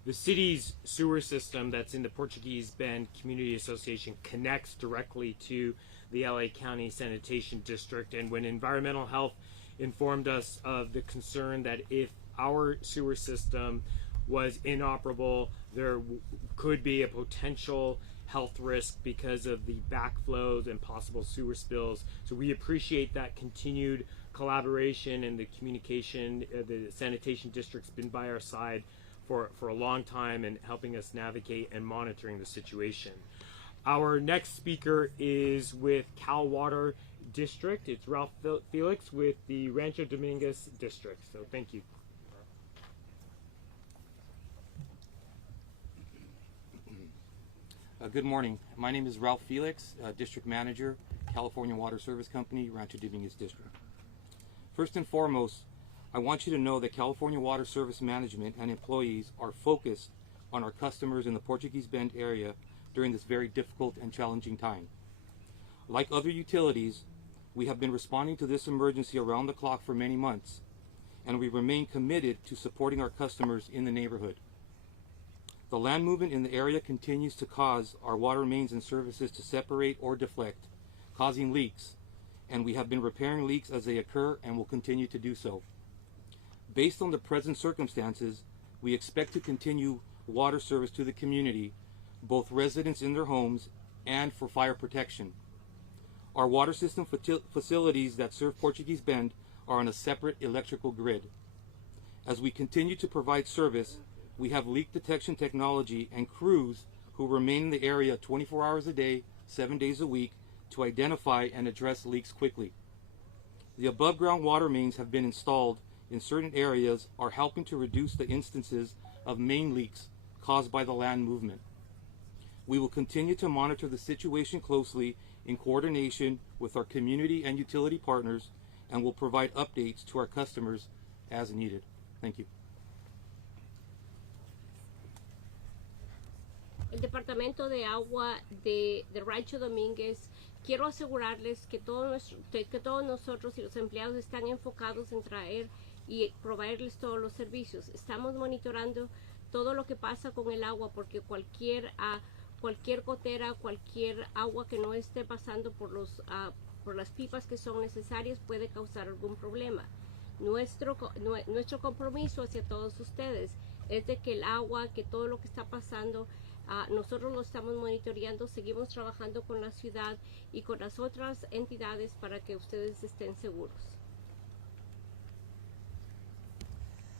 the city's sewer system that's in the Portuguese Bend Community Association connects directly to the LA County Sanitation District. And when Environmental Health informed us of the concern that if our sewer system was inoperable, there could be a potential health risk because of the backflows and possible sewer spills. So we appreciate that continued collaboration and the communication. The sanitation district's been by our side for a long time and helping us navigate and monitoring the situation. Our next speaker is with Cal Water District. It's Ralph Felix with the Rancho Dominguez District. So thank you. Good morning. My name is Ralph Felix, District Manager, California Water Service Company, Rancho Dominguez District. First and foremost, I want you to know that California Water Service Management and employees are focused on our customers in the Portuguese Bend area during this very difficult and challenging time. Like other utilities, we have been responding to this emergency around the clock for many months, and we remain committed to supporting our customers in the neighborhood. The land movement in the area continues to cause our water mains and services to separate or deflect, causing leaks, and we have been repairing leaks as they occur and will continue to do so. Based on the present circumstances, we expect to continue water service to the community, both residents in their homes and for fire protection. Our water system facilities that serve Portuguese Bend are on a separate electrical grid. As we continue to provide service, we have leak detection technology and crews who remain in the area 24 hours a day, 7 days a week to identify and address leaks quickly. The above ground water mains have been installed in certain areas are helping to reduce the instances of main leaks caused by the land movement. We will continue to monitor the situation closely in coordination with our community and utility partners and will provide updates to our customers as needed. Thank you. El Departamento de Agua de Rancho Domínguez, quiero asegurarles que todos nosotros y los empleados están enfocados en traer y proveerles todos los servicios. Estamos monitorando todo lo que pasa con el agua porque cualquier gotera, cualquier agua que no esté pasando por las pipas que son necesarias puede causar algún problema. Nuestro compromiso hacia todos ustedes es de que el agua, que todo lo que está pasando, nosotros lo estamos monitoreando, seguimos trabajando con la ciudad y con las otras entidades para que ustedes estén seguros.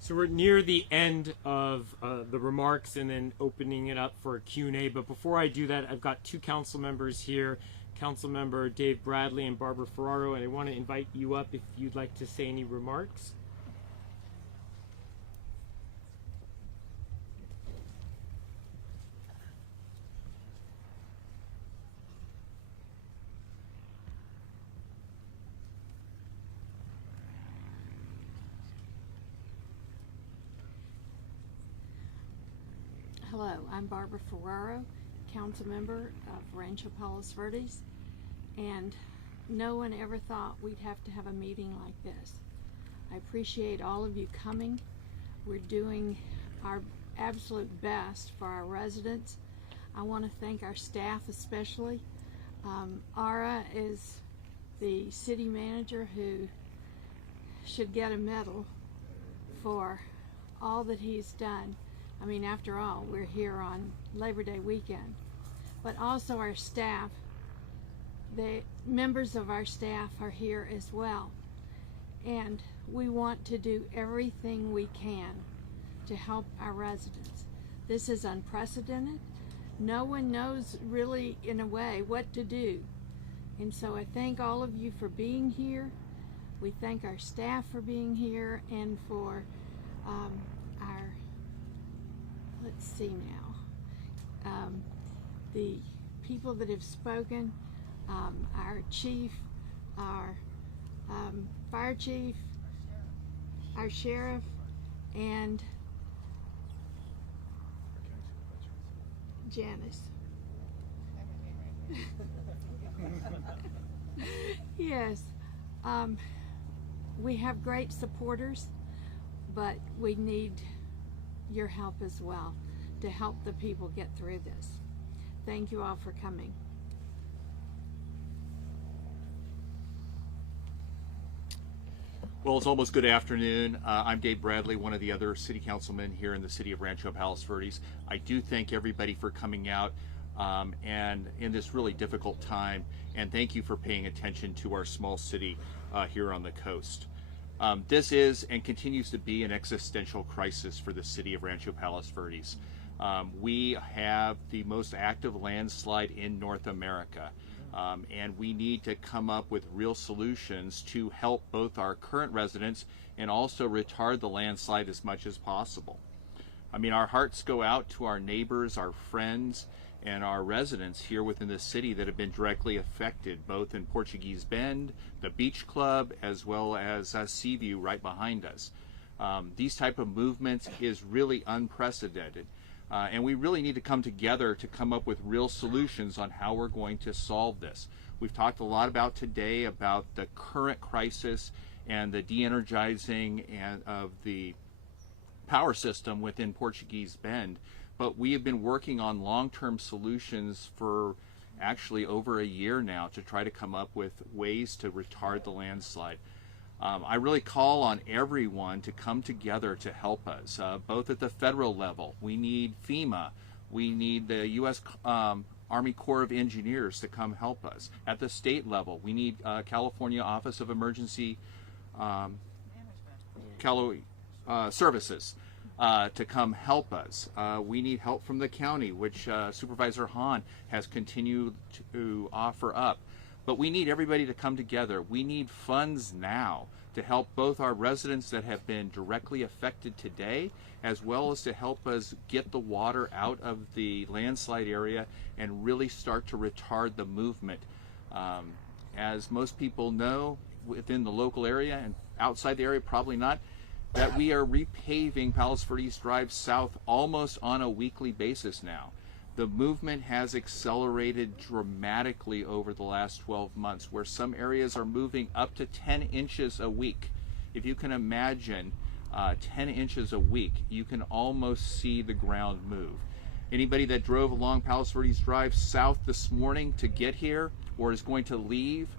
So we're near the end of the remarks and then opening it up for a Q&A. But before I do that, I've got two council members here, Councilmember Dave Bradley and Barbara Ferraro, and I want to invite you up if you'd like to say any remarks. Hello, I'm Barbara Ferraro, council member of Rancho Palos Verdes, and no one ever thought we'd have to have a meeting like this. I appreciate all of you coming. We're doing our absolute best for our residents. I want to thank our staff especially. Ara is the city manager who should get a medal for all that he's done. I mean, after all, we're here on Labor Day weekend. But also our staff, the members of our staff are here as well. And we want to do everything we can to help our residents. This is unprecedented. No one knows really, in a way, what to do. And so I thank all of you for being here. We thank our staff for being here and for our, let's see now, the people that have spoken, our chief, our fire chief, our sheriff, and Janice. Yes, we have great supporters, but we need your help as well to help the people get through this. Thank you all for coming. Well, it's almost good afternoon. I'm Dave Bradley, one of the other city councilmen here in the city of Rancho Palos Verdes. I do thank everybody for coming out and in this really difficult time, and thank you for paying attention to our small city here on the coast. This is and continues to be an existential crisis for the city of Rancho Palos Verdes. We have the most active landslide in North America. And we need to come up with real solutions to help both our current residents and also retard the landslide as much as possible. I mean, our hearts go out to our neighbors, our friends, and our residents here within the city that have been directly affected, both in Portuguese Bend, the Beach Club, as well as Seaview right behind us. These type of movements is really unprecedented. And we really need to come together to come up with real solutions on how we're going to solve this. We've talked a lot about today about the current crisis and the de-energizing of the power system within Portuguese Bend, but we have been working on long-term solutions for actually over a year now to try to come up with ways to retard the landslide. I really call on everyone to come together to help us, both at the federal level. We need FEMA. We need the U.S. Army Corps of Engineers to come help us. At the state level, we need California Office of Emergency Services to come help us. We need help from the county, which Supervisor Hahn has continued to offer up. But we need everybody to come together. We need funds now to help both our residents that have been directly affected today, as well as to help us get the water out of the landslide area and really start to retard the movement. As most people know, within the local area and outside the area, probably not, that we are repaving Palos Verdes Drive South almost on a weekly basis now. The movement has accelerated dramatically over the last 12 months, where some areas are moving up to 10 inches a week. If you can imagine 10 inches a week, you can almost see the ground move. Anybody that drove along Palos Verdes Drive South this morning to get here or is going to leave,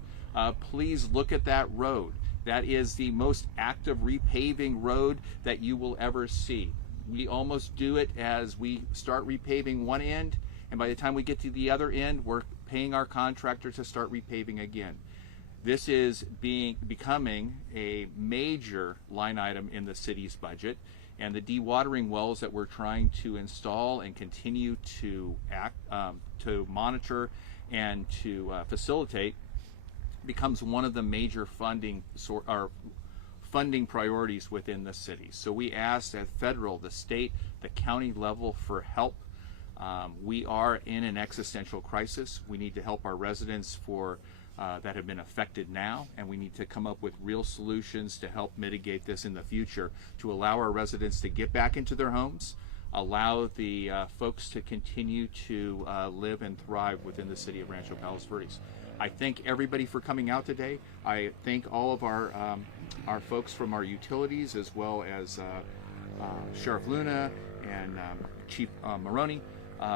please look at that road. That is the most active repaving road that you will ever see. We almost do it as we start repaving one end, and by the time we get to the other end, we're paying our contractor to start repaving again. This is becoming a major line item in the city's budget, and the dewatering wells that we're trying to install and continue to monitor and to facilitate becomes one of the major funding priorities within the city. So we asked at federal, the state, the county level for help. We are in an existential crisis. We need to help our residents that have been affected now, and we need to come up with real solutions to help mitigate this in the future, to allow our residents to get back into their homes, allow the folks to continue to live and thrive within the city of Rancho Palos Verdes. I thank everybody for coming out today. I thank all of our folks from our utilities, as well as Sheriff Luna and Chief Maroney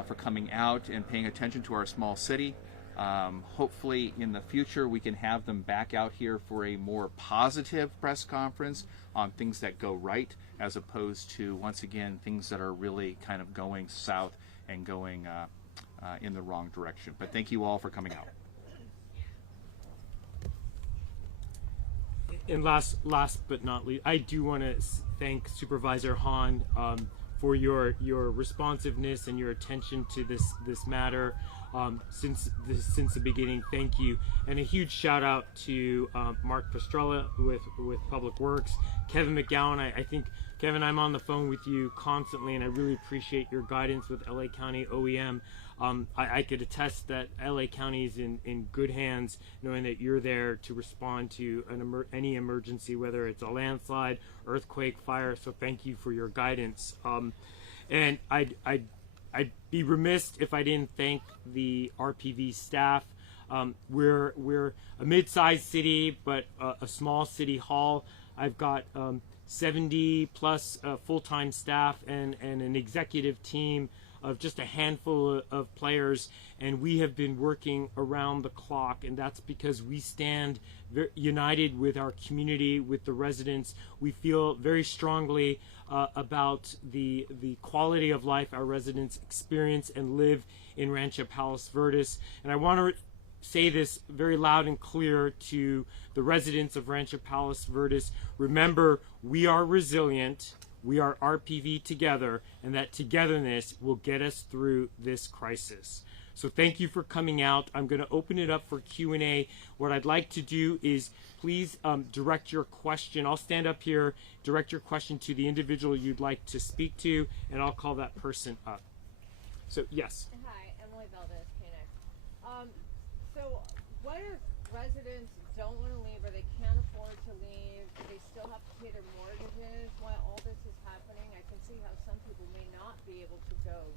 for coming out and paying attention to our small city. Hopefully in the future we can have them back out here for a more positive press conference on things that go right, as opposed to, once again, things that are really kind of going south and going in the wrong direction. But thank you all for coming out. And last but not least, I do want to thank Supervisor Hahn for your responsiveness and your attention to this matter. since the beginning. Thank you, and a huge shout out to Mark Pastrella with Public Works, Kevin McGowan. I think, Kevin, I'm on the phone with you constantly, and I really appreciate your guidance with LA County OEM. I could attest that LA County is in good hands, knowing that you're there to respond to any emergency, whether it's a landslide, earthquake, fire. So thank you for your guidance. And I'd be remiss if I didn't thank the RPV staff. We're a mid-sized city, but a small city hall. I've got 70 plus full-time staff and an executive team of just a handful of players, and we have been working around the clock, and that's because we stand united with our community, with the residents. We feel very strongly about the quality of life our residents experience and live in Rancho Palos Verdes. And I want to say this very loud and clear to the residents of Rancho Palos Verdes. Remember, we are resilient. We are RPV together, and that togetherness will get us through this crisis. So thank you for coming out. I'm going to open it up for Q&A. What I'd like to do is please direct your question. I'll stand up here, direct your question to the individual you'd like to speak to, and I'll call that person up. So, yes. Hi, Emily Valdez, KNX. So what if residents don't want to leave or they can't afford to leave? They still have to pay their mortgages while all this is happening. I can see how some people may not be able to go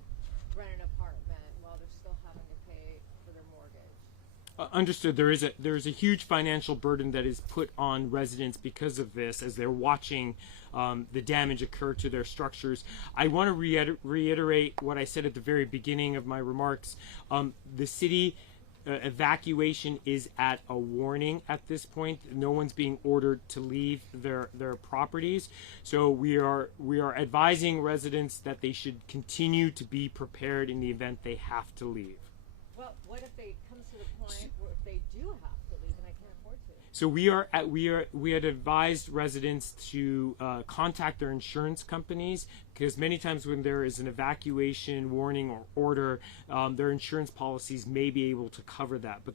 rent an apartment while they're still having to pay for their mortgage. Understood. There is a huge financial burden that is put on residents because of this, as they're watching the damage occur to their structures. I want to reiterate what I said at the very beginning of my remarks. The city evacuation is at a warning at this point. No one's being ordered to leave their properties. So we are advising residents that they should continue to be prepared in the event they have to leave. Well, what if they come to the point where if they do have to leave and I can't afford to? So we had advised residents to contact their insurance companies, because many times when there is an evacuation warning or order, their insurance policies may be able to cover that. But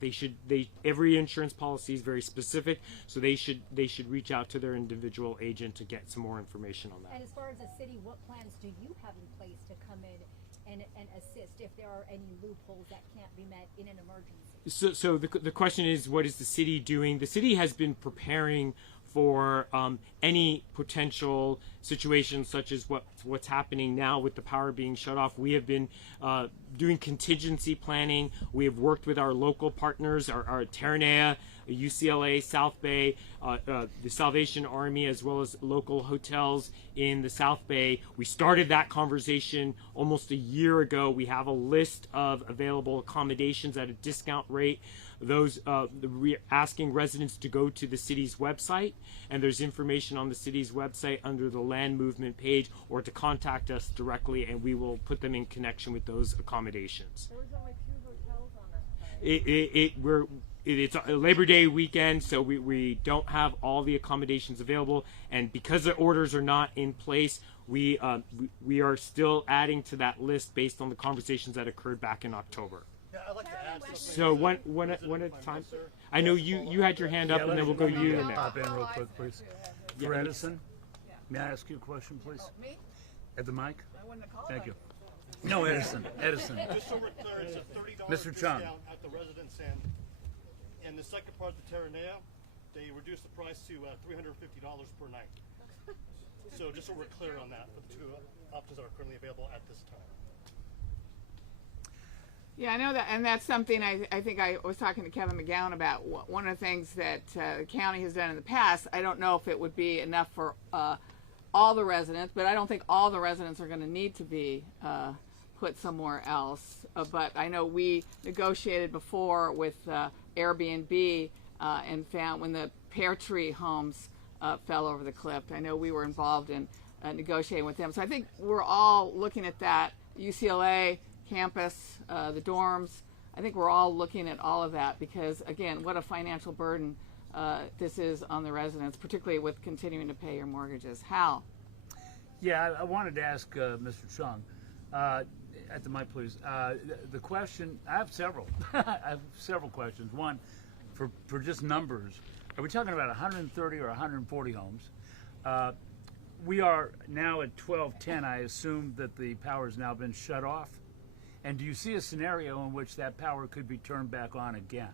every insurance policy is very specific, so they should reach out to their individual agent to get some more information on that. And as far as the city, what plans do you have in place to come in and assist if there are any loopholes that can't be met in an emergency? So the question is, what is the city doing? The city has been preparing for any potential situations such as what's happening now with the power being shut off. We have been doing contingency planning. We have worked with our local partners, our Terranea, UCLA, South Bay, the Salvation Army, as well as local hotels in the South Bay. We started that conversation almost a year ago. We have a list of available accommodations at a discount rate. Those we're asking residents to go to the city's website, and there's information on the city's website under the land movement page, or to contact us directly, and we will put them in connection with those accommodations. There was only 2 hotels on that site. It's a Labor Day weekend, so we don't have all the accommodations available, and because the orders are not in place, we are still adding to that list based on the conversations that occurred back in October. Yeah, I'd like to add something. So one at a time. I know you had your hand up, and then we'll go you and then. Pop in real quick, please. For Edison, may I ask you a question, please? Me? At the mic? I wouldn't have called Thank it. you. No, Edison. Edison. Just so we're clear, it's a $30 Mr. Chung. discount at the residence end. And the second part, the Terranea, they reduced the price to $350 per night. So just so we're clear on that, the 2 options that are currently available at this time. Yeah, I know that, and that's something I think I was talking to Kevin McGowan about. One of the things that the county has done in the past, I don't know if it would be enough for all the residents, but I don't think all the residents are going to need to be put somewhere else. But I know we negotiated before with Airbnb and found when the pear tree homes fell over the cliff. I know we were involved in negotiating with them. So I think we're all looking at that. UCLA campus, the dorms. I think we're all looking at all of that because, again, what a financial burden this is on the residents, particularly with continuing to pay your mortgages. Hal? Yeah, I wanted to ask Mr. Chung. at the mic, please. The question, I have several. I have several questions. One, for just numbers, are we talking about 130 or 140 homes? We are now at 12:10. I assume that the power has now been shut off. And do you see a scenario in which that power could be turned back on again?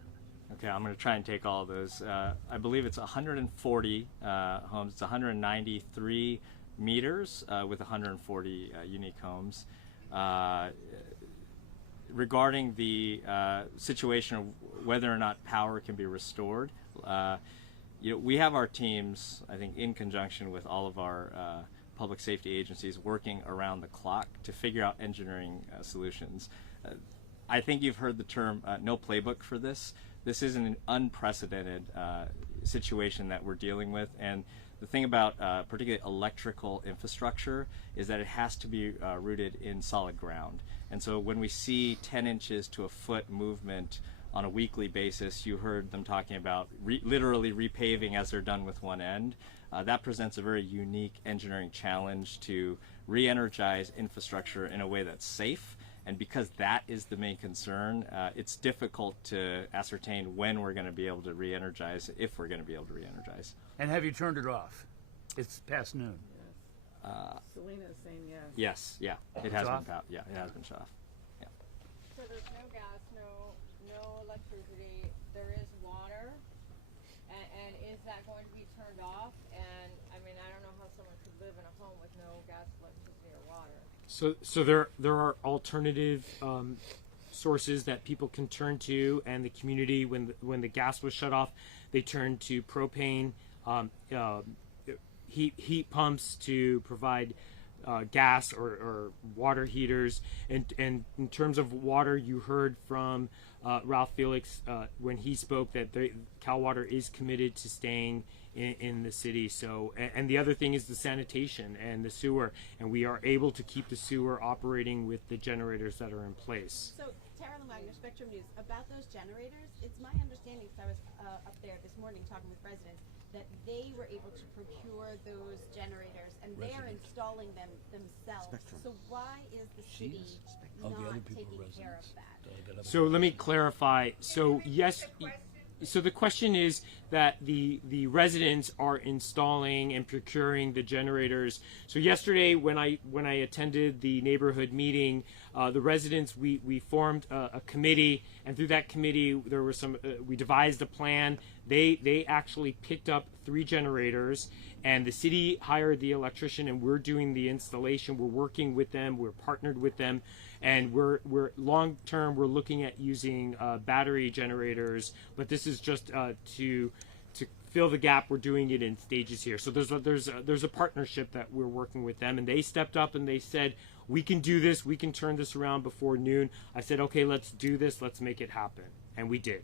Okay, I'm going to try and take all of those. I believe it's 140 homes. It's 193 meters with 140 unique homes. Regarding the situation of whether or not power can be restored, we have our teams, I think, in conjunction with all of our public safety agencies working around the clock to figure out engineering solutions. I think you've heard the term no playbook for this. This is an unprecedented situation that we're dealing with, and the thing about particularly electrical infrastructure is that it has to be rooted in solid ground. And so when we see 10 inches to a foot movement on a weekly basis, you heard them talking about literally repaving as they're done with one end. That presents a very unique engineering challenge to re-energize infrastructure in a way that's safe. And because that is the main concern, it's difficult to ascertain when we're going to be able to re-energize, if we're going to be able to re-energize. And have you turned it off? It's past noon. Selena's saying yes. Yes, yeah, it has been shut. Yeah, it has been shut off. Yeah. So there's no gas, no electricity. There is water, and is that going to be turned off? And I mean, I don't know how someone could live in a home with no gas, electricity, or water. So there are alternative sources that people can turn to, and the community, when the gas was shut off, they turned to propane, heat pumps to provide gas or water heaters. And in terms of water, you heard from Ralph Felix when he spoke that Cal Water is committed to staying in the city. So, and the other thing is the sanitation and the sewer, and we are able to keep the sewer operating with the generators that are in place. So, Tara Lemagner, Spectrum News, about those generators, it's my understanding, because I was up there this morning talking with residents, that they were able to procure those generators, and they are installing them themselves. Spectrum. So why is the city not taking care of that? So let me clarify. So yes, so the question is that the residents are installing and procuring the generators. So yesterday, when I attended the neighborhood meeting, the residents, we formed a committee, and through that committee there were we devised a plan. They actually picked up 3 generators, and the city hired the electrician, and we're doing the installation. We're working with them. We're partnered with them. And we're long term, we're looking at using battery generators, but this is just to fill the gap. We're doing it in stages here. So there's a partnership that we're working with them, and they stepped up and they said, we can do this, we can turn this around before noon. I said, okay, let's do this, let's make it happen, and we did.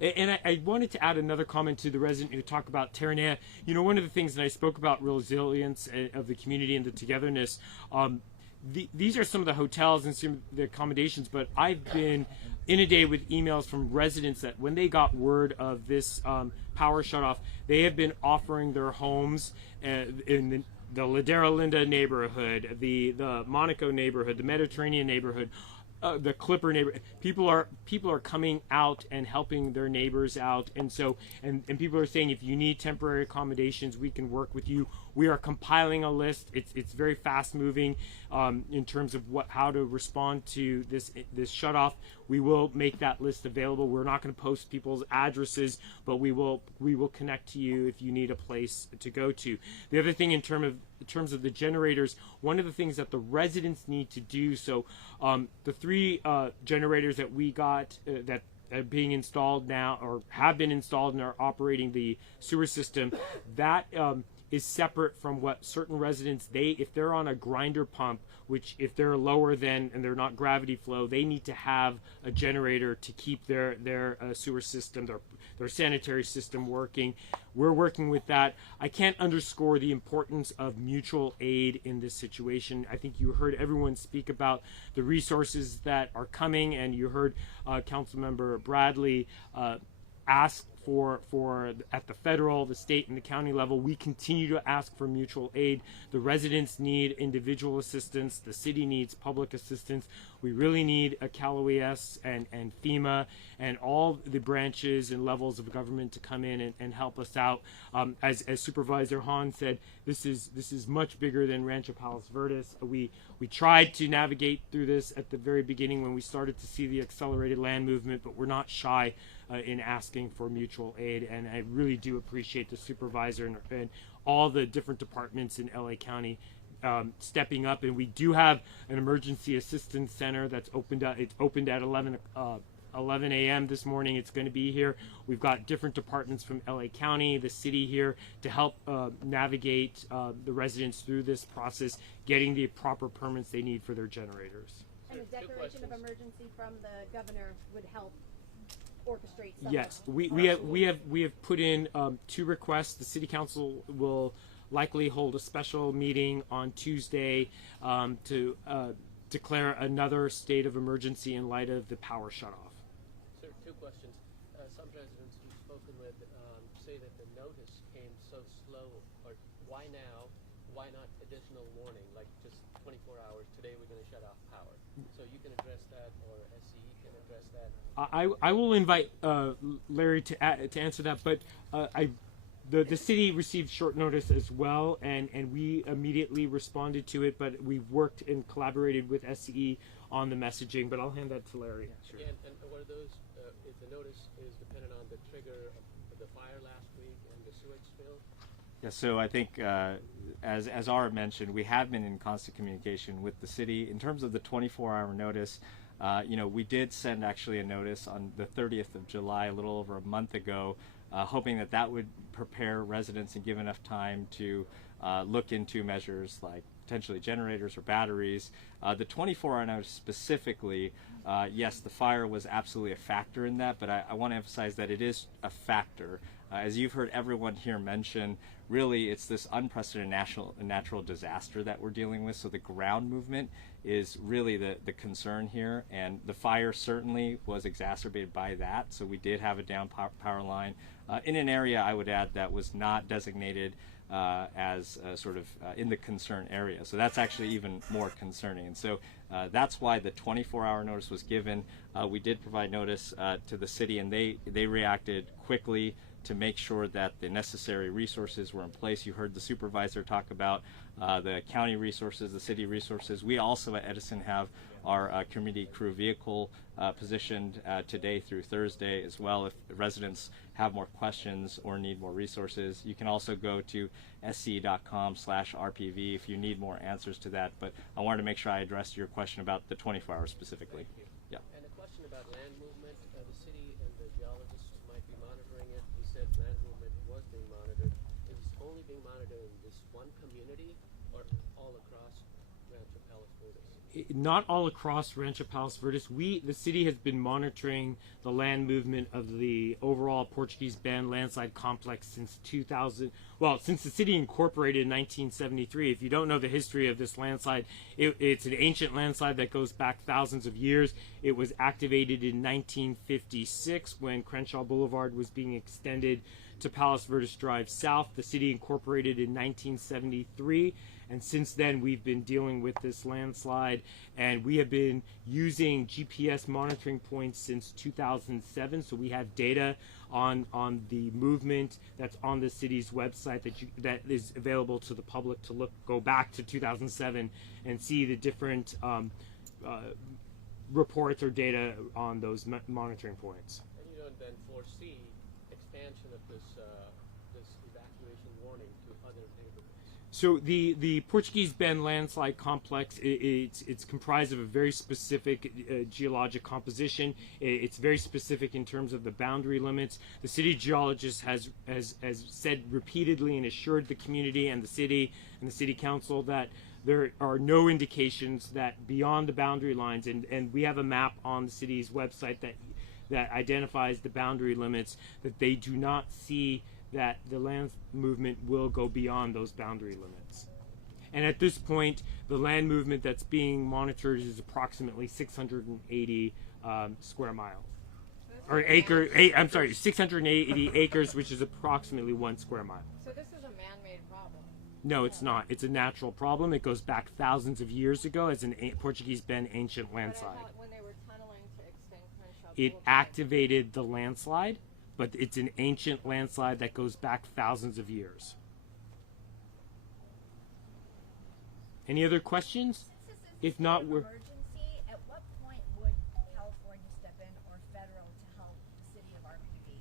And I wanted to add another comment to the resident who talked about Terranea. You know, one of the things that I spoke about resilience of the community and the togetherness. These are some of the hotels and some of the accommodations, but I've been inundated with emails from residents that when they got word of this power shutoff, they have been offering their homes in the Ladera Linda neighborhood, the Monaco neighborhood, the Mediterranean neighborhood, the Clipper neighborhood. People are coming out and helping their neighbors out, and so and people are saying, if you need temporary accommodations, we can work with you. We are compiling a list. It's very fast moving in terms of how to respond to this shutoff. We will make that list available. We're not going to post people's addresses, but we will connect to you if you need a place to go to. The other thing in terms of the generators, one of the things that the residents need to do. So the 3 generators that we got that are being installed now, or have been installed and are operating the sewer system, that is separate from what certain residents, if they're on a grinder pump, which if they're lower than and they're not gravity flow, they need to have a generator to keep their sewer system, their sanitary system working. We're working with that. I can't underscore the importance of mutual aid in this situation. I think you heard everyone speak about the resources that are coming, and you heard Councilmember Bradley asked for at the federal, the state, and the county level. We continue to ask for mutual aid. The residents need individual assistance. The city needs public assistance. We really need a Cal OES and FEMA and all the branches and levels of government to come in and help us out. As Supervisor Hahn said, this is much bigger than Rancho Palos Verdes. We tried to navigate through this at the very beginning when we started to see the accelerated land movement, but we're not shy in asking for mutual aid, and I really do appreciate the supervisor and all the different departments in LA County stepping up. And we do have an emergency assistance center that's opened up. It's opened at 11 a.m. this morning. It's going to be here. We've got different departments from LA County, the city here, to help navigate the residents through this process, getting the proper permits they need for their generators. And a declaration of emergency from the governor would help orchestrate some. Yes, we have put in 2 requests. The city council will likely hold a special meeting on Tuesday to declare another state of emergency in light of the power shutoff. Sir, 2 questions. Some residents we've spoken with say that the notice came so slow. Or why now? Why not additional warning, like just 24 hours? Today we're going to shut off power. So you can address that, or SCE can address that. I will invite Larry to answer that, but the city received short notice as well, and we immediately responded to it, but we've worked and collaborated with SCE on the messaging, but I'll hand that to Larry. Yeah, sure. And what are those, if the notice is dependent on the trigger of the fire last week and the sewage spill? Yeah, so I think as Ara mentioned, we have been in constant communication with the city. In terms of the 24-hour notice, we did send actually a notice on the 30th of July, a little over a month ago, hoping that would prepare residents and give enough time to look into measures like potentially generators or batteries. The 24-hour notice specifically, yes, the fire was absolutely a factor in that, but I want to emphasize that it is a factor. As you've heard everyone here mention, really it's this unprecedented natural disaster that we're dealing with, so the ground movement is really the concern here, and the fire certainly was exacerbated by that, so we did have a down power line in an area, I would add, that was not designated as in the concern area. So that's actually even more concerning. And so that's why the 24-hour notice was given. We did provide notice to the city, and they reacted quickly to make sure that the necessary resources were in place. You heard the supervisor talk about the county resources, the city resources. We also at Edison have our community crew vehicle positioned today through Thursday as well. If the residents have more questions or need more resources, you can also go to sce.com/RPV if you need more answers to that. But I wanted to make sure I addressed your question about the 24 hours specifically. Yeah. And a question about land movement. The city and the geologists might be monitoring it. You said land movement was being monitored. Is it only being monitored in this one community or all across Rancho Palos Verdes? Not all across Rancho Palos Verdes. The city has been monitoring the land movement of the overall Portuguese Bend landslide complex since 2000. Well, since the city incorporated in 1973. If you don't know the history of this landslide, it's an ancient landslide that goes back thousands of years. It was activated in 1956 when Crenshaw Boulevard was being extended to Palos Verdes Drive South. The city incorporated in 1973. And since then, we've been dealing with this landslide, and we have been using GPS monitoring points since 2007. So we have data on the movement that's on the city's website that is available to the public to go back to 2007 and see the different reports or data on those monitoring points. And you don't then foresee expansion of this evacuation warning to other neighborhoods? So the Portuguese Bend landslide complex, it's comprised of a very specific geologic composition. It's very specific in terms of the boundary limits. The city geologist has said repeatedly and assured the community and the city council that there are no indications that beyond the boundary lines, and we have a map on the city's website that identifies the boundary limits, that they do not see that the land movement will go beyond those boundary limits. And at this point, the land movement that's being monitored is approximately 680 square miles. So this or I'm sorry, 680 acres, which is approximately 1 square mile. So this is a man-made problem. No, it's not. It's a natural problem. It goes back thousands of years ago as a Portuguese been ancient landslide. When they were tunneling to extend Crenshaw It Boulevard. activated the landslide, but it's an ancient landslide that goes back thousands of years. Any other questions? If not, we're... Emergency, at what point would California step in or federal to help the city of RPV?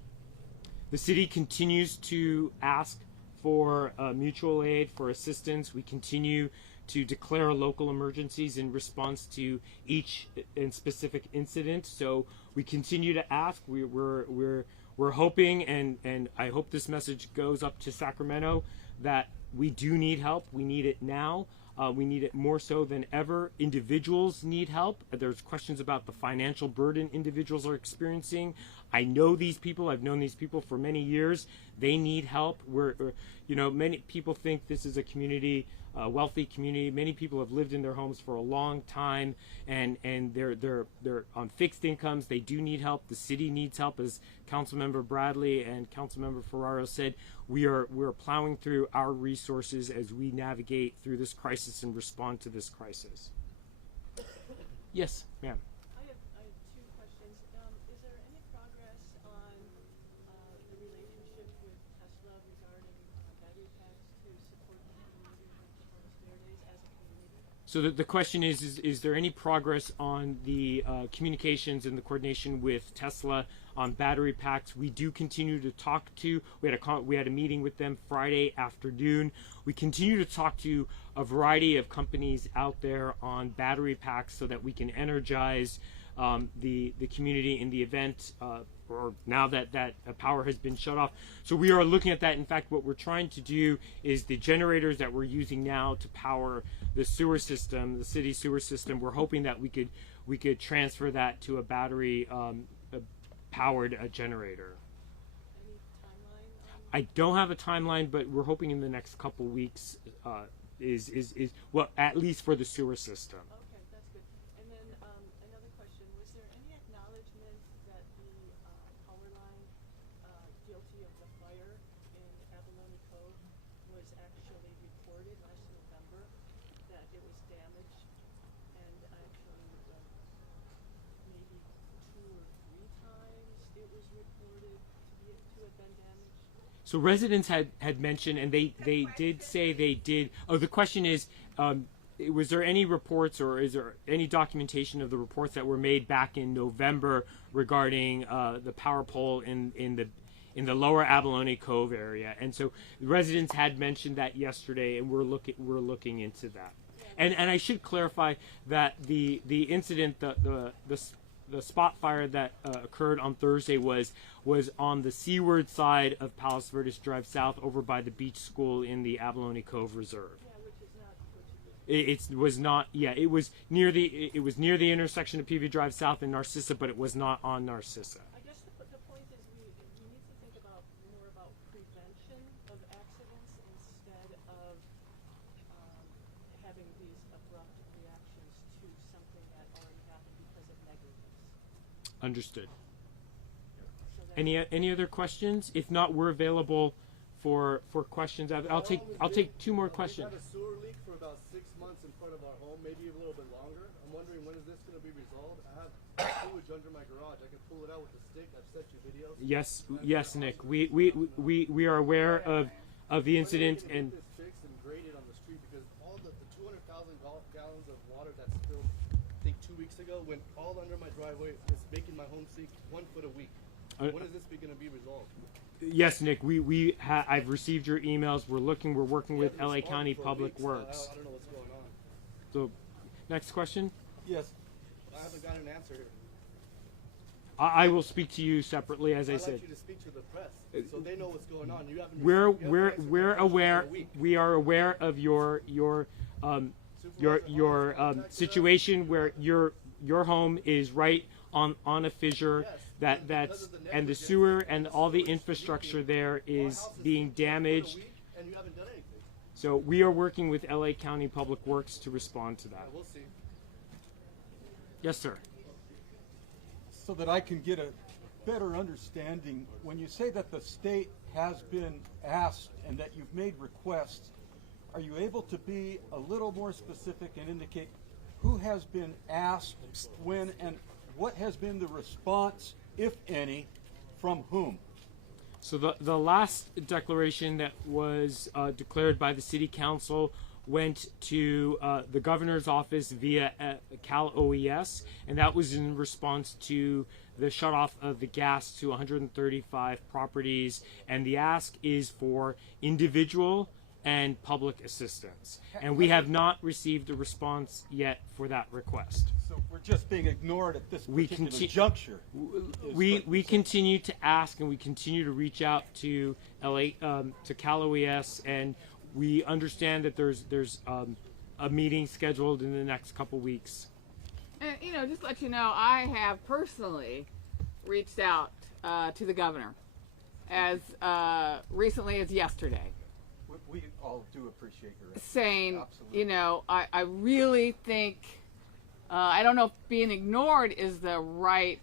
The city continues to ask for mutual aid, for assistance. We continue to declare local emergencies in response to each specific incident. So we continue to ask. We're hoping, and I hope this message goes up to Sacramento, that we do need help. We need it now. We need it more so than ever. Individuals need help. There's questions about the financial burden individuals are experiencing. I know these people. I've known these people for many years. They need help. Many people think this is a community, a wealthy community. Many people have lived in their homes for a long time, and they're on fixed incomes. They do need help. The city needs help, as Councilmember Bradley and Councilmember Ferraro said. We're plowing through our resources as we navigate through this crisis and respond to this crisis. Yes, ma'am. I have two questions. Is there any progress on the relationship with Tesla regarding battery packs to support the community of Rancho Palos Verdes as a community? So the question is there any progress on the communications and the coordination with Tesla on battery packs? We do continue to talk to. We had a meeting with them Friday afternoon. We continue to talk to a variety of companies out there on battery packs so that we can energize the community in the event, or now that power has been shut off. So we are looking at that. In fact, what we're trying to do is the generators that we're using now to power the sewer system, the city sewer system, we're hoping that we could transfer that to a battery powered generator. Any timeline? I don't have a timeline, but we're hoping in the next couple weeks is well, at least for the sewer system. Okay, that's good. And then another question: was there any acknowledgement that the power line guilty of the fire in Abalone Cove was actually reported last November, that it was damaged, and actually maybe 2 or 3 times it was reported to have been damaged? So residents had mentioned, and they did say they did. Oh, the question is, was there any reports or is there any documentation of the reports that were made back in November regarding the power pole in the lower Abalone Cove area? And so residents had mentioned that yesterday, and we're looking into that. And I should clarify that the incident, the spot fire that occurred on Thursday was on the seaward side of Palos Verdes Drive South, over by the beach school in the Abalone Cove Reserve. Yeah, which is not Portuguese. It was not. Yeah, it was near the intersection of PV Drive South and Narcissa, but it was not on Narcissa. I guess the point is we need to think more about prevention of accidents instead of having these abrupt reactions to something that already happened because of negligence. Understood. Any other questions? If not, we're available for questions. I'll take 2 more questions. We've had a sewer leak for about 6 months in front of our home, maybe a little bit longer. I'm wondering, when is this going to be resolved? I have sewage under my garage. I can pull it out with a stick. I've sent you videos. Yes, Nick. We are aware of the incident, and this fixed and graded on the street, because all the 200,000 gallons of water that spilled, I think 2 weeks ago, went all under my driveway. It's making my home sink 1 foot a week. When is this going to be resolved? Yes, Nick. I've received your emails. We're working with LA County Public Works. I don't know what's going on. So, next question. Yes. I haven't got an answer here. I will speak to you separately, as I said. I'd like you to speak to the press, so they know what's going on. You haven't. We're aware. We are aware of your situation where your home is right on a fissure. That's and the sewer and all the infrastructure there is being damaged. And you haven't done anything. So we are working with LA County Public Works to respond to that. We'll see. Yes, sir. So that I can get a better understanding, when you say that the state has been asked and that you've made requests, are you able to be a little more specific and indicate who has been asked, when, and what has been the response, if any, from whom? So the last declaration that was declared by the City Council went to the governor's office via Cal OES, and that was in response to the shutoff of the gas to 135 properties, and the ask is for individual and public assistance. And we have not received a response yet for that request. So we're just being ignored at this particular juncture. We continue to ask, and we continue to reach out to to Cal OES, and we understand that there's a meeting scheduled in the next couple weeks. And, you know, just to let you know, I have personally reached out to the governor as recently as yesterday. We all do appreciate your effort. Saying, Absolutely. you know, I really think, I don't know if being ignored is the right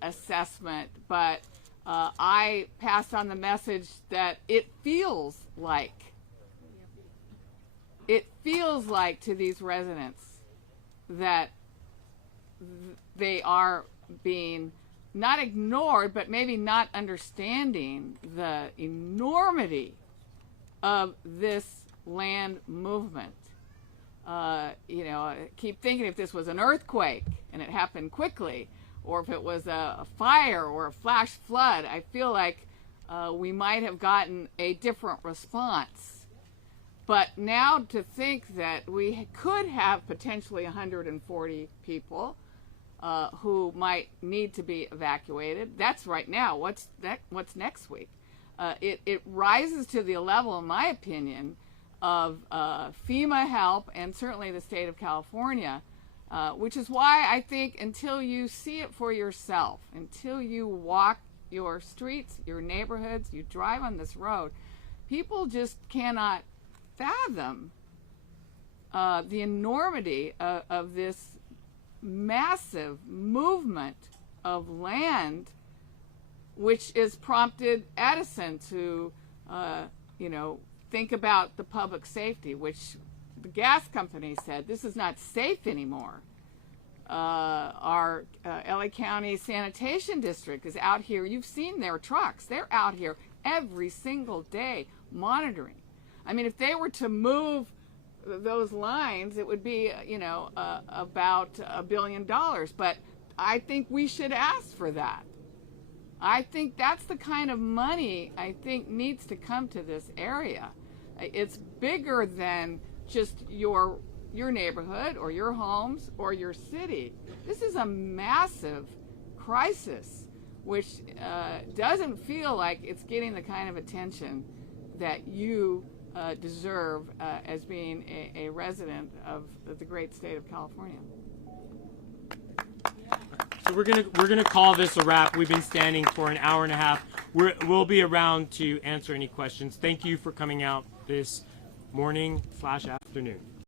assessment, but I passed on the message that it feels like to these residents that they are being not ignored, but maybe not understanding the enormity of this land movement. You know, I keep thinking if this was an earthquake and it happened quickly, or if it was a fire or a flash flood, I feel like we might have gotten a different response. But now to think that we could have potentially 140 people who might need to be evacuated, that's right now. What's next week? It rises to the level, in my opinion, of FEMA help and certainly the state of California, which is why I think until you see it for yourself, until you walk your streets, your neighborhoods, you drive on this road, people just cannot fathom the enormity of this massive movement of land, which has prompted Edison to, you know, think about the public safety, which the gas company said this is not safe anymore. Our LA County Sanitation District is out here. You've seen their trucks. They're out here every single day monitoring. I mean, if they were to move those lines, it would be, you know, about $1 billion. But I think we should ask for that. I think that's the kind of money I think needs to come to this area. It's bigger than just your neighborhood or your homes or your city. This is a massive crisis, which doesn't feel like it's getting the kind of attention that you deserve as being a resident of the great state of California. So we're gonna call this a wrap. We've been standing for an hour and a half. We'll be around to answer any questions. Thank you for coming out this morning/afternoon.